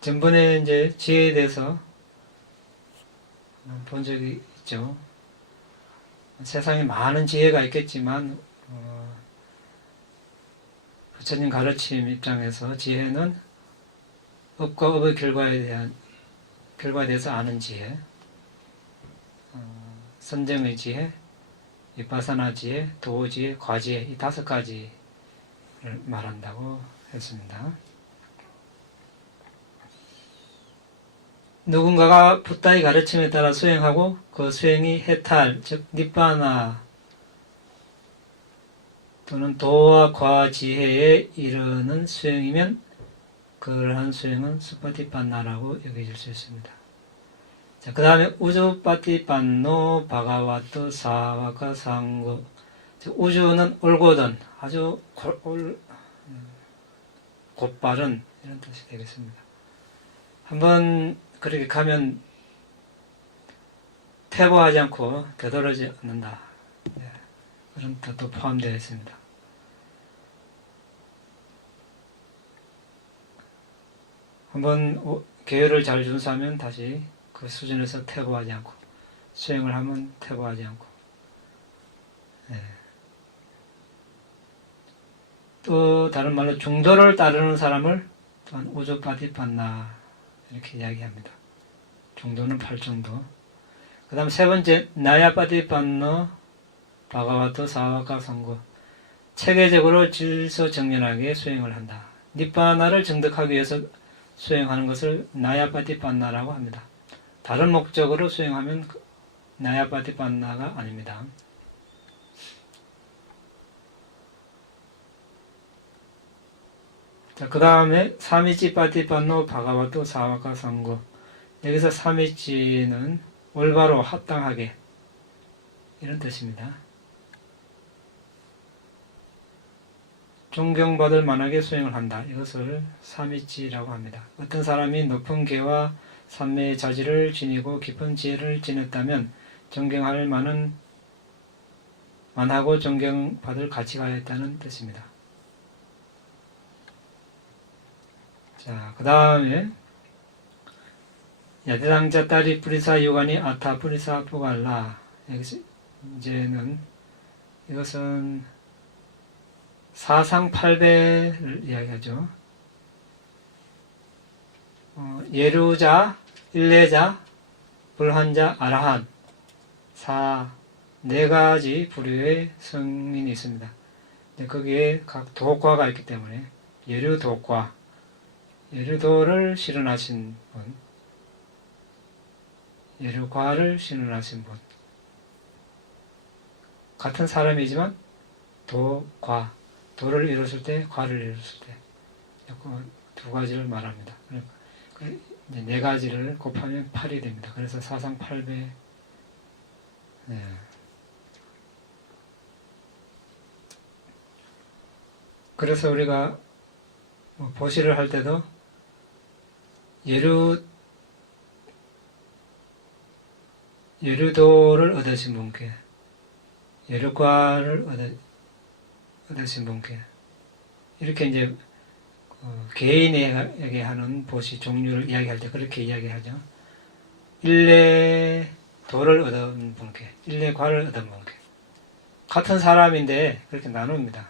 전번에 이제 지혜에 대해서 본 적이 있죠. 세상에 많은 지혜가 있겠지만 부처님 가르침 입장에서 지혜는 업과 업의 결과에 대해서 아는 지혜, 선정의 지혜, 위파사나 지혜, 도지혜, 과지혜, 이 5가지를 말한다고 했습니다. 누군가가 붓다의 가르침에 따라 수행하고 그 수행이 해탈, 즉 니빠나 또는 도와 과지혜에 이르는 수행이면 그러한 수행은 수파티판나라고 여겨질 수 있습니다. 자, 그 다음에 우주파티판노 바가와토 사와카 상고. 우주는 올곧은 아주 곧바른 이런 뜻이 되겠습니다. 한번 그렇게 가면 퇴보하지 않고 되돌아지 않는다. 네, 그런 뜻도 포함되어 있습니다. 한번 계율을 잘 준수하면 다시 그 수준에서 퇴보하지 않고, 수행을 하면 퇴보하지 않고. 네. 또 다른 말로 중도를 따르는 사람을 또한 우주파티판나 이렇게 이야기합니다. 중도는 8정도. 그 다음 세 번째 나야파티판너 바가와토 사와카 상고. 체계적으로 질서정연하게 수행을 한다. 니빠나를 정득하기 위해서 수행하는 것을 나야파티판나라고 합니다. 다른 목적으로 수행하면 나야파티판나가 아닙니다. 자, 그 다음에 사미치파티판노 바가와토 사와카 상고. 여기서 사미치는 올바로 합당하게 이런 뜻입니다. 존경받을 만하게 수행을 한다. 이것을 사미치라고 합니다. 어떤 사람이 높은 계와 삼매의 자질을 지니고 깊은 지혜를 지녔다면 존경할 만하고 존경받을 가치가 있다는 뜻입니다. 자, 그 다음에 야대당자 딸이 뿌리사 요가니 아타 뿌리사 포갈라. 여기서 이제는 이것은 사상팔배를 이야기하죠. 예루자, 일레자, 불한자, 아라한, 4가지 부류의 성인이 있습니다. 거기에 각 도과가 있기 때문에 예류도과, 예류도를 실현하신 분, 예류과를 실현하신 분, 같은 사람이지만 도과, 도를 이뤘을 때, 과를 이뤘을 때, 두 가지를 말합니다. 이제 4가지를 곱하면 8이 됩니다. 그래서 사상 8배. 네. 그래서 우리가 보시를 할 때도 예류도를 얻으신 분께, 예류과를 얻으신 분께, 이렇게 이제 개인에게 하는 보시 종류를 이야기할 때 그렇게 이야기하죠. 일례도를 얻은 분께, 일례과를 얻은 분께. 같은 사람인데 그렇게 나눕니다.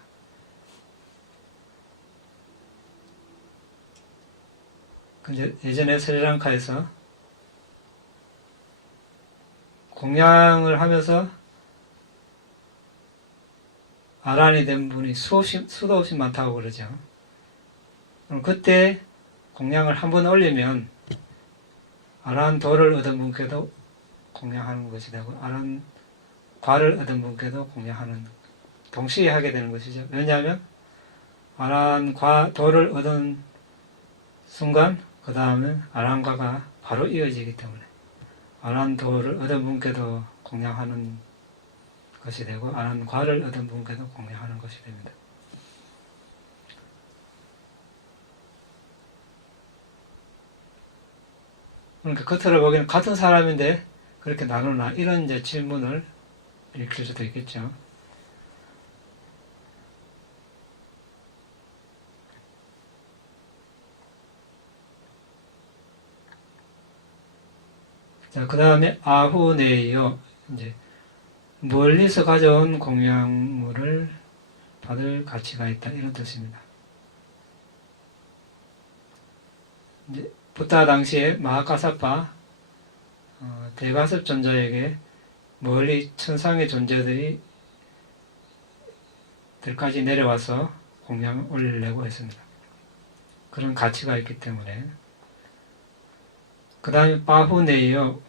근데 예전에 스리랑카에서 공양을 하면서 아란이 된 분이 수도 없이 많다고 그러죠. 그럼 그때 공양을 한 번 올리면 아라한 도를 얻은 분께도 공양하는 것이 되고 아라한 과를 얻은 분께도 공양하는 동시에 하게 되는 것이죠. 왜냐하면 아라한 과 도를 얻은 순간 그 다음은 아라한 과가 바로 이어지기 때문에 아라한 도를 얻은 분께도 공양하는 것이 되고 아라한 과를 얻은 분께도 공양하는 것이 됩니다. 그러니까 겉으로 보기에는 같은 사람인데 그렇게 나누나 이런 이제 질문을 일으킬 수도 있겠죠. 자, 그 다음에 아후네요. 이제 멀리서 가져온 공양물을 받을 가치가 있다 이런 뜻입니다. 이제 부타 당시에 마하카사파 대가섭 존자에게 멀리 천상의 존재들이 들까지 내려와서 공양을 올리려고 했습니다. 그런 가치가 있기 때문에. 그 다음에 바후네요.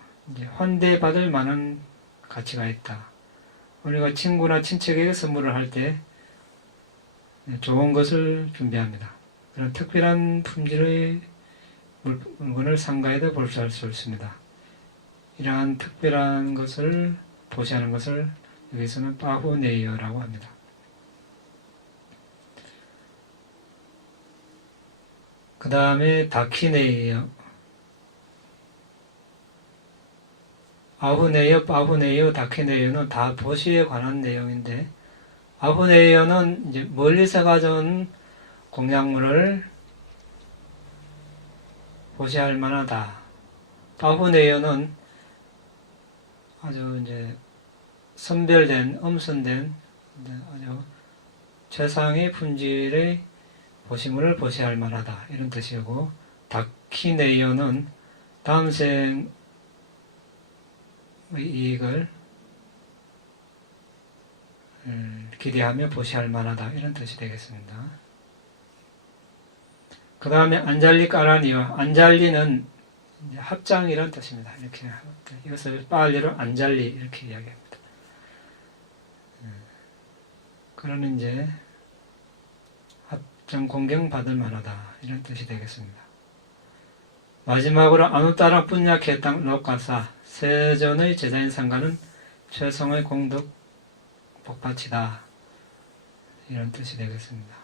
환대받을 만한 가치가 있다. 우리가 친구나 친척에게 선물을 할 때 좋은 것을 준비합니다. 그런 특별한 품질의 물건을 상가에도 볼수할 수 있습니다. 이러한 특별한 것을 보시하는 것을 여기서는 바후네이어라고 합니다. 그 다음에 다키네이어. 아후네이어, 바후네이어, 다키네이어는 다 보시에 관한 내용인데 아후네이어는 이제 멀리서 가져온 공양물을 보시할 만하다. 바후네이어는 아주 이제 선별된, 엄선된 아주 최상의 품질의 보시물을 보시할 만하다. 이런 뜻이고, 다키네이어는 다음 생의 이익을 기대하며 보시할 만하다. 이런 뜻이 되겠습니다. 그 다음에 안잘리 까라니요. 안잘리는 합장이라는 뜻입니다. 이렇게 이것을 빨리로 안잘리 이렇게 이야기합니다. 그러는 이제 합장 공경 받을 만하다 이런 뜻이 되겠습니다. 마지막으로 아누따라 뿐야케 땅 럭가사 세전의 제자인 상가는 최성의 공덕 복받치다 이런 뜻이 되겠습니다.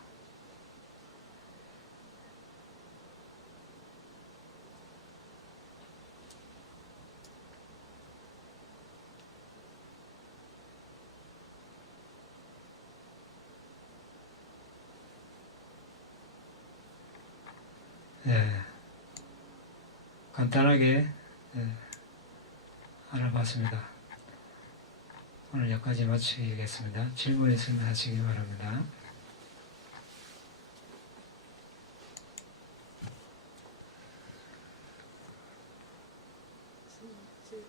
네, 간단하게 알아봤습니다. 오늘 여기까지 마치겠습니다. 질문 있으면 하시기 바랍니다.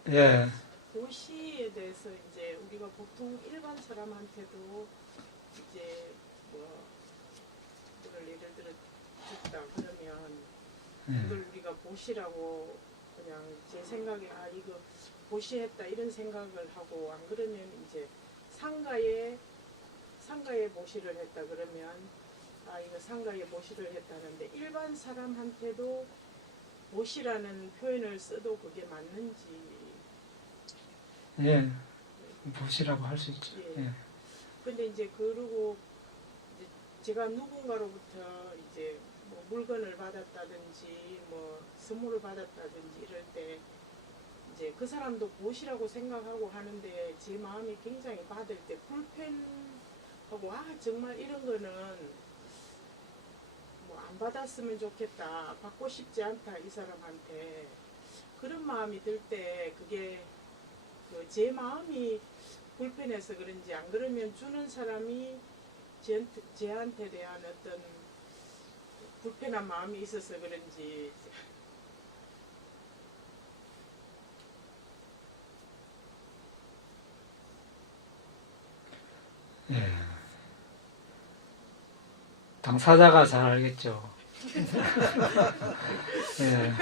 예. 보시에 대해서 이제 우리가 보통 일반 사람한테도 이제 그걸 예를 들어 줬다 그러면 그걸 우리가 보시라고 그냥 제 생각에 이거 보시했다 이런 생각을 하고 안 그러면 이제 상가에 보시를 했다 그러면 이거 상가에 보시를 했다는데 일반 사람한테도 보시라는 표현을 써도 그게 맞는지. 예, 보시라고 할 수 있죠. 예. 근데 이제 그러고 이제 제가 누군가로부터 이제 뭐 물건을 받았다든지 뭐 선물을 받았다든지 이럴 때 이제 그 사람도 보시라고 생각하고 하는데 제 마음이 굉장히 받을 때 불편하고 정말 이런 거는 뭐 안 받았으면 좋겠다, 받고 싶지 않다 이 사람한테 그런 마음이 들 때 그게 제 마음이 불편해서 그런지 안 그러면 주는 사람이 제한테 대한 어떤 불편한 마음이 있어서 그런지. 예. 당사자가 잘 알겠죠. 예.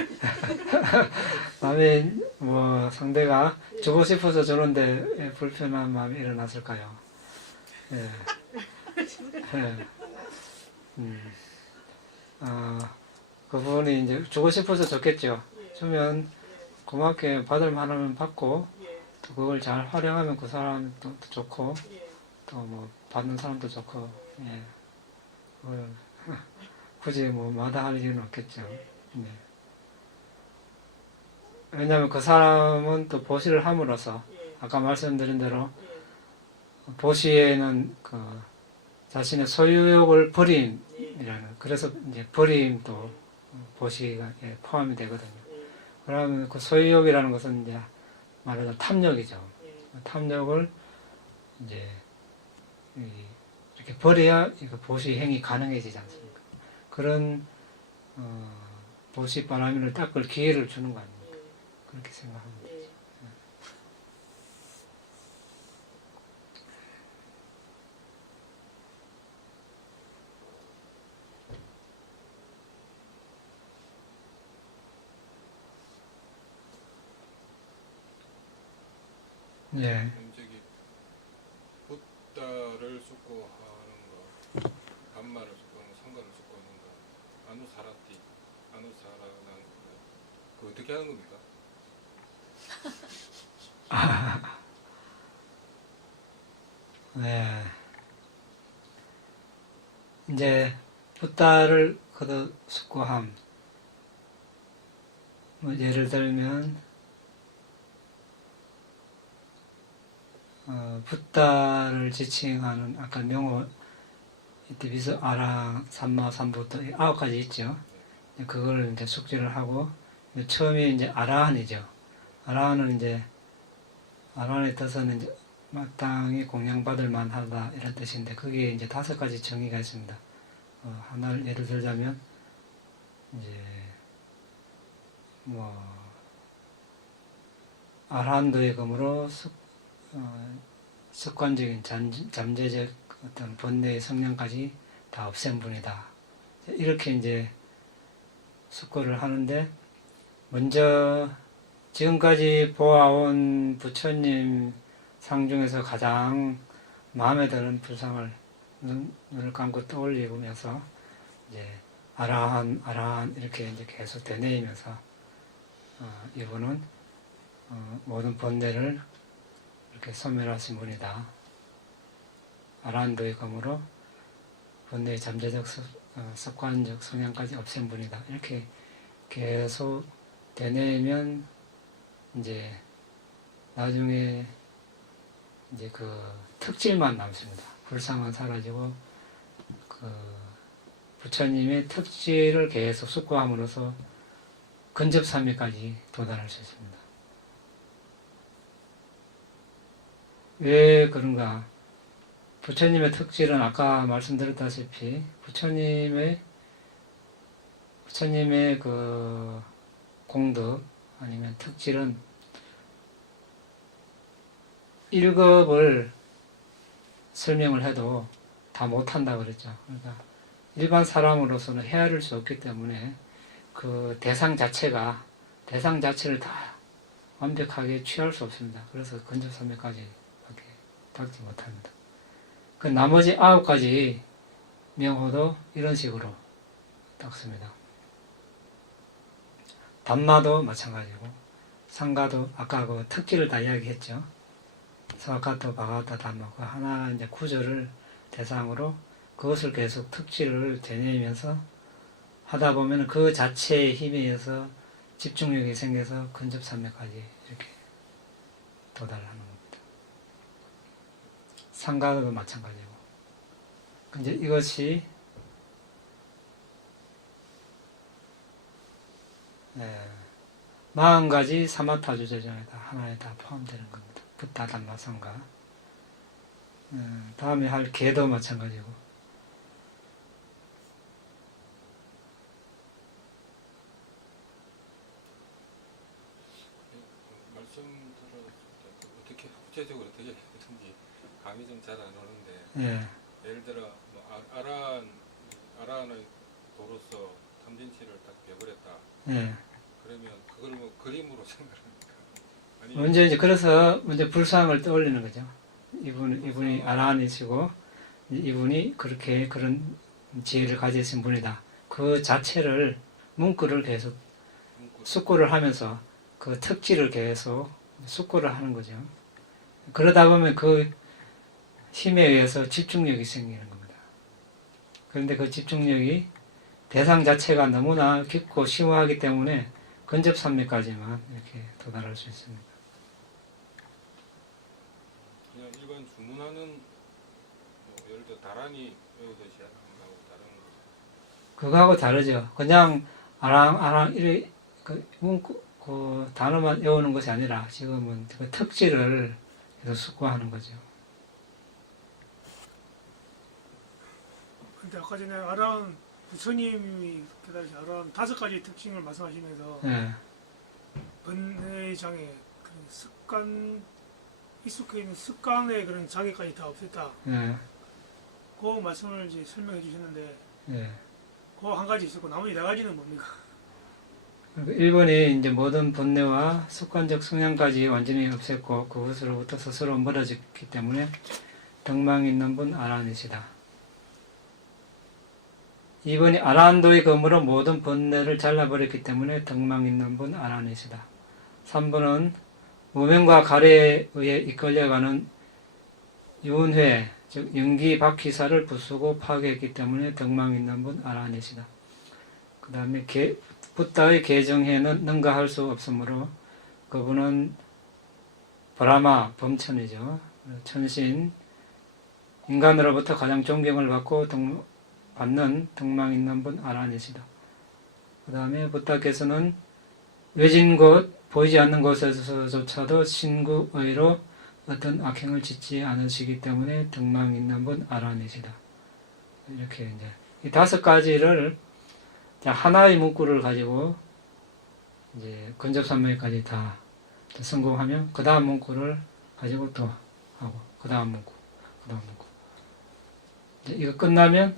마음이 뭐 상대가 주고 싶어서 주는데 왜 불편한 마음이 일어났을까요? 예. 예. 그분이 이제 주고 싶어서 줬겠죠. 예. 주면 고맙게 받을 만하면 받고 예. 또 그걸 잘 활용하면 그 사람도 좋고 예. 또 뭐 받는 사람도 좋고 예. 그걸 굳이 뭐 마다할 이유는 없겠죠. 네. 왜냐하면 그 사람은 또 보시를 함으로써 예. 아까 말씀드린 대로 예. 보시에는 그 자신의 소유욕을 예. 버림이라는 그래서 이제 버림도 보시가 예, 포함이 되거든요. 예. 그러면 그 소유욕이라는 것은 이제 말하자면 탐욕이죠. 예. 탐욕을 이제 이렇게 버려야 이거 보시 행위 가능해지지 않습니까? 그런 보시 바라미를 닦을 기회를 주는 거 아닙니까? 예. 그렇게 생각합니다. 예. 예. 저기 붓다를 숙고하는 거, 반마를 숙고하는 거, 상가를 숙고하는 거, 아누사라티, 아누사라는 그 어떻게 하는 겁니까? 네. 이제 붓다를 거둬 숙고함. 뭐 예를 들면 붓다를 지칭하는 아까 명호 이때 비서 아랑 삼마 삼부터 9가지 있죠. 그걸 이제 숙지를 하고 처음에 이제 아라한이죠. 아라한은 이제 아라한의 뜻은 이제 마땅히 공양받을 만하다 이런 뜻인데 거기에 이제 5가지 정의가 있습니다. 하나를 예를 들자면 이제 뭐 아라한도의 검으로 습관적인 잠재적 어떤 번뇌의 성향까지 다 없앤 분이다. 이렇게 이제 숙고를 하는데 먼저 지금까지 보아온 부처님 상 중에서 가장 마음에 드는 불상을 눈을 감고 떠올리면서 이제 아라한 아라한 이렇게 이제 계속 되뇌이면서 이분은 모든 번뇌를 이렇게 소멸하신 분이다. 아라한도의 검으로 번뇌의 잠재적 습관적 성향까지 없앤 분이다. 이렇게 계속 되뇌면 이제 나중에 이제 그 특질만 남습니다. 불상은 사라지고 그 부처님의 특질을 계속 숙고함으로써 근접삼위까지 도달할 수 있습니다. 왜 그런가? 부처님의 특질은 아까 말씀드렸다시피 부처님의 그 공덕 아니면 특질은 1급을 설명을 해도 다 못한다 그랬죠. 그러니까 일반 사람으로서는 헤아릴 수 없기 때문에 그 대상 자체를 다 완벽하게 취할 수 없습니다. 그래서 근접삼매까지 밖에 닦지 못합니다. 그 나머지 9가지 명호도 이런 식으로 닦습니다. 담마도 마찬가지고 상가도 아까 그 특기를 다 이야기했죠. 사카토 바가타 담마 그 하나 이제 구절을 대상으로 그것을 계속 특질을 되뇌면서 하다 보면 그 자체의 힘에 의해서 집중력이 생겨서 근접삼매까지 이렇게 도달하는 겁니다. 상가도 마찬가지고. 이제 이것이 40가지 사마타 주제전에 다 하나에 다 포함되는 겁니다. 붓다 담마 상가. 다음에 할 개도 마찬가지고. 말씀 들었을 때 어떻게 구체적으로 어떻게 하든지 감이 좀 잘 안 오는데 예. 예를 들어 뭐 아라한의 도로서 예. 그러면 그걸 뭐 그림으로 생각합니까? 아니 먼저 이제 그래서 먼저 불상을 떠올리는 거죠. 이분이 아라한이시고 이분이 그렇게 그런 지혜를 가지신 분이다. 그 자체를 문구를 계속 문구 숙고를 하면서 그 특질을 계속 숙고를 하는 거죠. 그러다 보면 그 힘에 의해서 집중력이 생기는 겁니다. 그런데 그 집중력이 대상 자체가 너무나 깊고 심오하기 때문에 근접산맥까지만 이렇게 도달할 수 있습니다. 그냥 일반 주문하는 뭐 예를 들어 다란이 외우듯이 하는 거하고 다른 거. 그거하고 다르죠. 그냥 아랑 이래 그 문구 그 단어만 외우는 것이 아니라 지금은 그 특질을 계속 숙고하는 거죠. 근데 아까 전에 아라운 부처님이 깨달으신 아라운 5가지 특징을 말씀하시면서 예, 번뇌의 장애, 그 습관, 익숙해 있는 습관의 그런 장애까지 다 없앴다. 예, 그 말씀을 이제 설명해 주셨는데 예. 그 한 가지 있었고 나머지 4가지는 뭡니까? 일본이 이제 모든 번뇌와 습관적 성향까지 완전히 없앴고 그것으로부터 스스로 멀어졌기 때문에 덕망 있는 분 아라한이시다. 2번이 아라한도의 검으로 모든 번뇌를 잘라버렸기 때문에 덕망 있는 분 아라한이시다. 3번은 무명과 가래에 의해 이끌려가는 유은회, 즉 연기 바퀴사를 부수고 파괴했기 때문에 덕망 있는 분 아라한이시다. 그 다음에 붓다의 계정해는 능가할 수 없으므로 그분은 브라마, 범천이죠. 천신, 인간으로부터 가장 존경을 받는 덕망 있는 분 아라한이시다. 그 다음에 붓다께서는 외진 곳, 보이지 않는 곳에서조차도 신구의로 어떤 악행을 짓지 않으시기 때문에 덕망 있는 분 아라한이시다. 이렇게 이제 이 5가지를 하나의 문구를 가지고 이제 근접산맥까지 다 성공하면 그 다음 문구를 가지고 또 하고 그 다음 문구 이제 이거 끝나면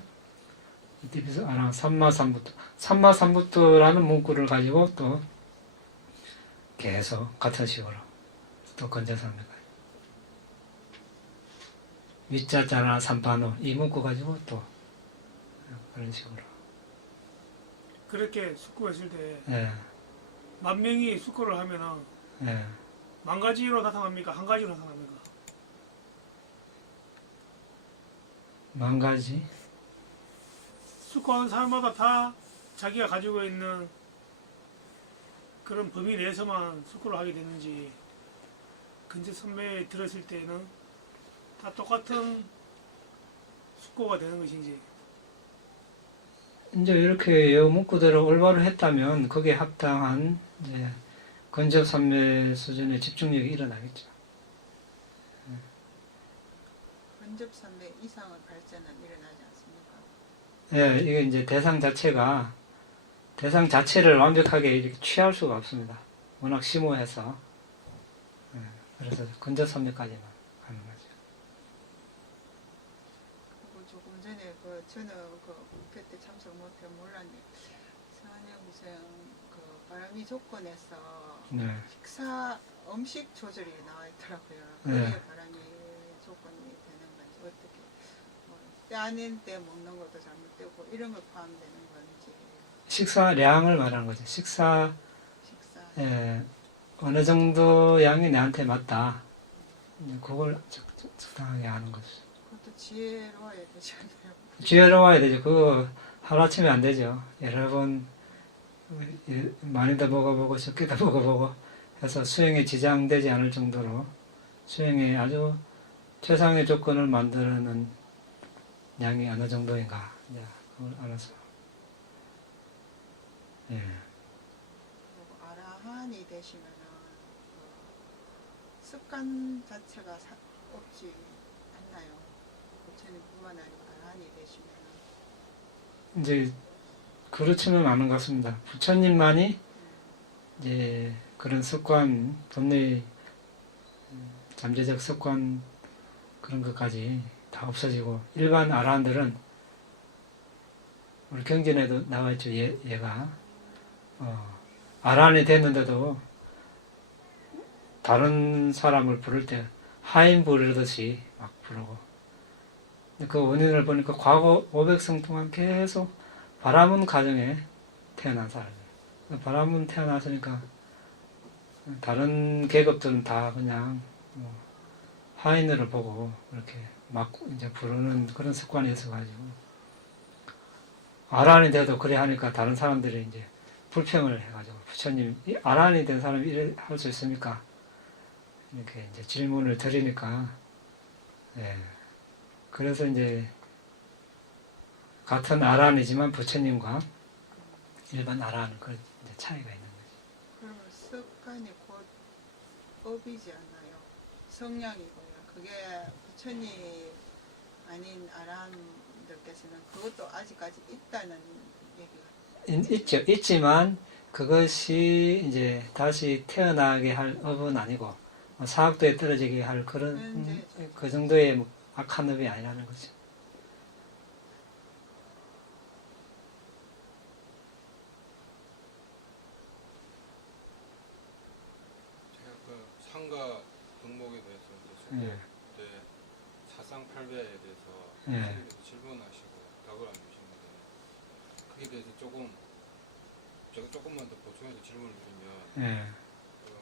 이때부터 아랑 삼마삼부토라는 문구를 가지고 또 계속 같은 식으로 또 근접산맥까지 위자자나 삼파노 이 문구 가지고 또 그런 식으로 그렇게 숙고했을 때 예, 만 명이 숙고를 하면은 예. 만 가지로 나타납니까? 한 가지로 나타납니까? 만 가지 숙고하는 사람마다 다 자기가 가지고 있는 그런 범위 내에서만 숙고를 하게 되는지 근접선매에 들었을 때는 다 똑같은 숙고가 되는 것인지 이제 이렇게 문구대로 올바로 했다면 거기에 합당한 이제 근접산매 수준의 집중력이 일어나겠죠. 근접선배 이상의 발전은 일어나지 않습니까? 예, 이게 이제 대상 자체를 완벽하게 이렇게 취할 수가 없습니다. 워낙 심오해서. 예, 그래서 근접산매까지만 가는 거죠. 그리고 조금 전에 저는 그때 참석 못해 몰랐는데 서한영 선생 바람이 조건에서 네. 음식 조절이 나와 있더라고요. 네. 그게 바람이 조건이 되는 건지 어떻게 때 아닌 때 먹는 것도 잘못되고 이런 거 포함되는 건지 식사량을 말하는 거죠. 식사 식사 어느 정도 양이 나한테 맞다. 그걸 적당하게 하는 거죠. 그것도 지혜로워야 되지 않나요? 지혜로워야 되죠. 그거 하루아침에 안 되죠. 여러 번 많이도 먹어보고 적게도 먹어보고 해서 수행에 지장되지 않을 정도로 수행에 아주 최상의 조건을 만드는 양이 어느 정도인가 그걸 알아서 예. 그리고 아라한이 되시면은 습관 자체가 없지 않나요? 부처님뿐만 아니라 아라한이 되시면은 이제 그렇지는 않은 것 같습니다. 부처님만이 이제 그런 습관, 본래 잠재적 습관 그런 것까지 다 없어지고 일반 아라한들은 우리 경전에도 나와 있죠. 얘가 아란이 됐는데도 다른 사람을 부를 때 하인 부르듯이 막 부르고, 그 원인을 보니까 과거 500성 동안 계속 바라문 가정에 태어난 사람이에요. 바라문 태어났으니까 다른 계급들은 다 그냥 하인들을 보고 이렇게 막 이제 부르는 그런 습관이 있어가지고, 아란이 돼도 그래 하니까 다른 사람들이 이제 불평을 해가지고, 부처님, 이 아란이 된 사람이 이래 할 수 있습니까? 이렇게 이제 질문을 드리니까, 예. 그래서 이제 같은 아란이지만 부처님과 일반 아란은 그 이제 차이가 있는 거죠. 그러면 습관이 곧 업이지 않나요? 성량이고요. 그게 부처님 아닌 아라한들께서는 그것도 아직까지 있다는 얘기가 있죠. 있지만 그것이 이제 다시 태어나게 할 업은 아니고 사학도에 떨어지게 할 그런 그 정도의 뭐 악한 업이 아니라는 거죠. 제가 그 상가 등목에 대해서 이제 예. 그때 사상팔배에 대해서 예. 질문하시고 답을 안 주시는데, 그에 대해서 제가 조금만 더 보충해서 질문을 드리면, 예. 그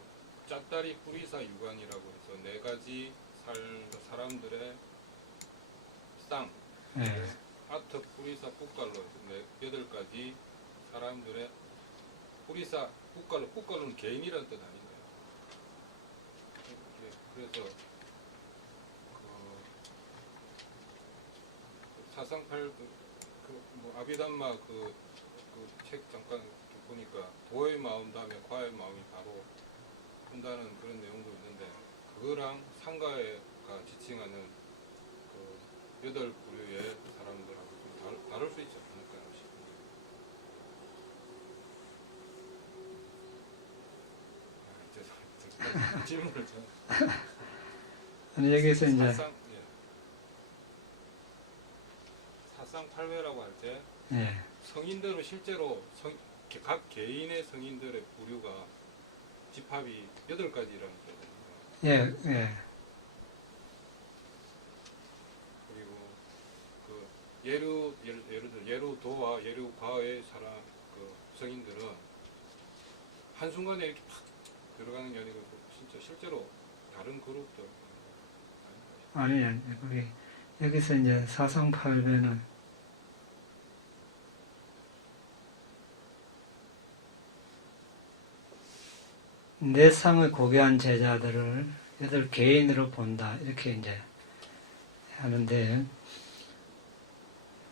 짭다리 뿌리사 유관이라고 해서 네 가지 사람들의 쌍, 예. 아트 뿌리사 뿌깔로 해서 여덟 가지 사람들의 뿌리사 뿌깔로는 개인이라는 뜻 아닌가요? 그래서 사상팔 뭐 아비담마 그 책 잠깐 보니까 도의 마음 다음에 과의 마음이 바로 한다는 그런 내용도 있는데, 그거랑 상가가 지칭하는 그 여덟 부류의 사람들하고 좀 다를 수 있지 않을까요? 죄송합니다. 질문을 좀. 아니, 여기서 이제 사상팔배라고 할 때 예. 성인들은 실제로 각 개인의 성인들의 부류가 집합이 8가지라는 거거든요. 예. 예. 그리고 그 예를 들어 예루도와 예루과의 그 성인들은 한순간에 이렇게 팍 들어가는 게 아니고 진짜 실제로 다른 그룹들 아니, 거기 여기서 이제 사상팔배는 내 상을 고귀한 제자들을 여덟 개인으로 본다, 이렇게 이제 하는데,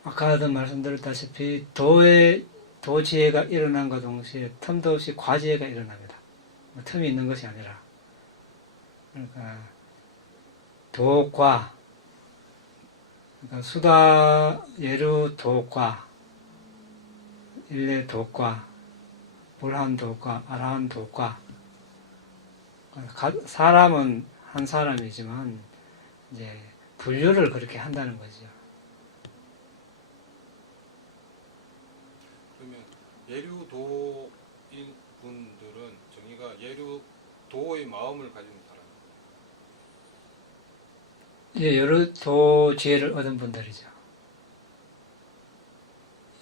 아까도 말씀드렸다시피 도지혜가 일어난과 동시에 틈도 없이 과지혜가 일어납니다. 뭐 틈이 있는 것이 아니라, 그러니까 도과, 그러니까 수다 예루 도과, 일례 도과, 불한 도과, 아라한 도과. 사람은 한 사람이지만 이제 분류를 그렇게 한다는 거죠. 그러면 예류도인 분들은 정의가 예류도의 마음을 가진 사람. 예, 여러 도지혜를 얻은 분들이죠.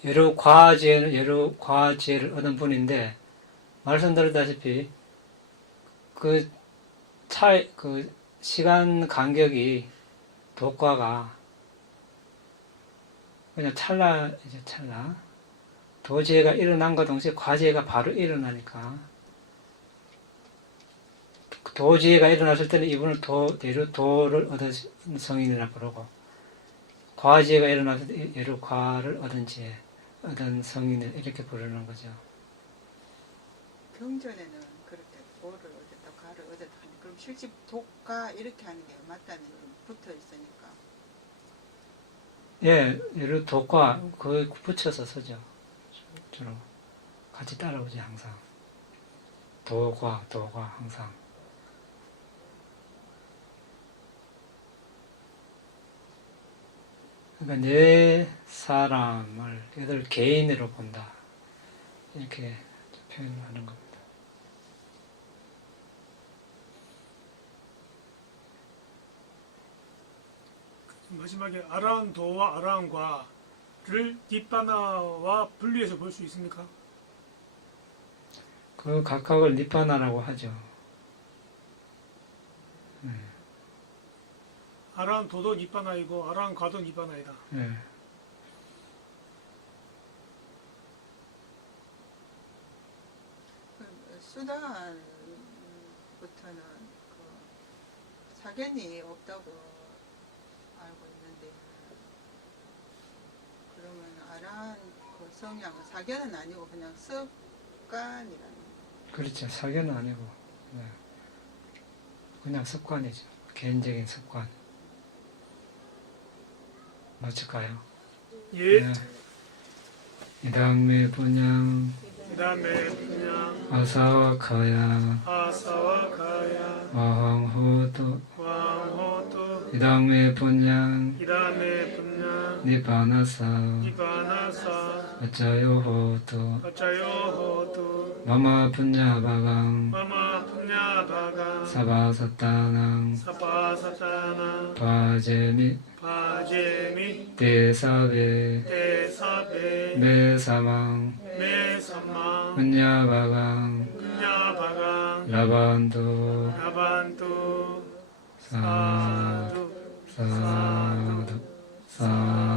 여러 과지혜를 얻은 분인데, 말씀드렸다시피 그 시간 간격이 도과가 그냥 찰나. 도지혜가 일어난과 동시에 과지혜가 바로 일어나니까, 도지혜가 일어났을 때는 이분을 예루도를 얻은 성인이라 부르고, 과지혜가 일어났을 때 예루과를 얻은 성인을 이렇게 부르는 거죠. 경전에는 그렇게 도를 얻었다, 가를 얻었다 하니, 그럼 실제 도가 이렇게 하는 게 맞다는 건 붙어 있으니까. 예, 예루도과 그 붙여서 쓰죠. 주로 같이 따라오지 항상. 도과 항상. 그러니까 네 사람을 여덟 개인으로 본다, 이렇게 표현을 하는 겁니다. 마지막에 아라한도와 아라한과를 니빠나와 분리해서 볼 수 있습니까? 그 각각을 니빠나라고 하죠. 아라한도도 니빠나이고 아라한과도 니빠나이다. 예. 수단부터는 그 사견이 없다고 알고 있는데, 그러면 아라한 그 성향은 사견은 아니고 그냥 습관이라는. 그렇죠. 사견은 아니고 네. 그냥 습관이죠. 개인적인 습관. 맞을까요? 예. 네. 이당메 분양 그다음에 그냥 아사와카야 아사와카야 와항호도 왕호도 이당메 분양 그다음에 분양 니바나사 니바나사 어쩌요호도 어차요호도 마마 분야바강 마마 분야바가 사바사타낭 사바사타나 바제미 바제미 대사베 대사베 메사망 메사마 분야바강 분야바가 라반도 라반투 사두 사두 사두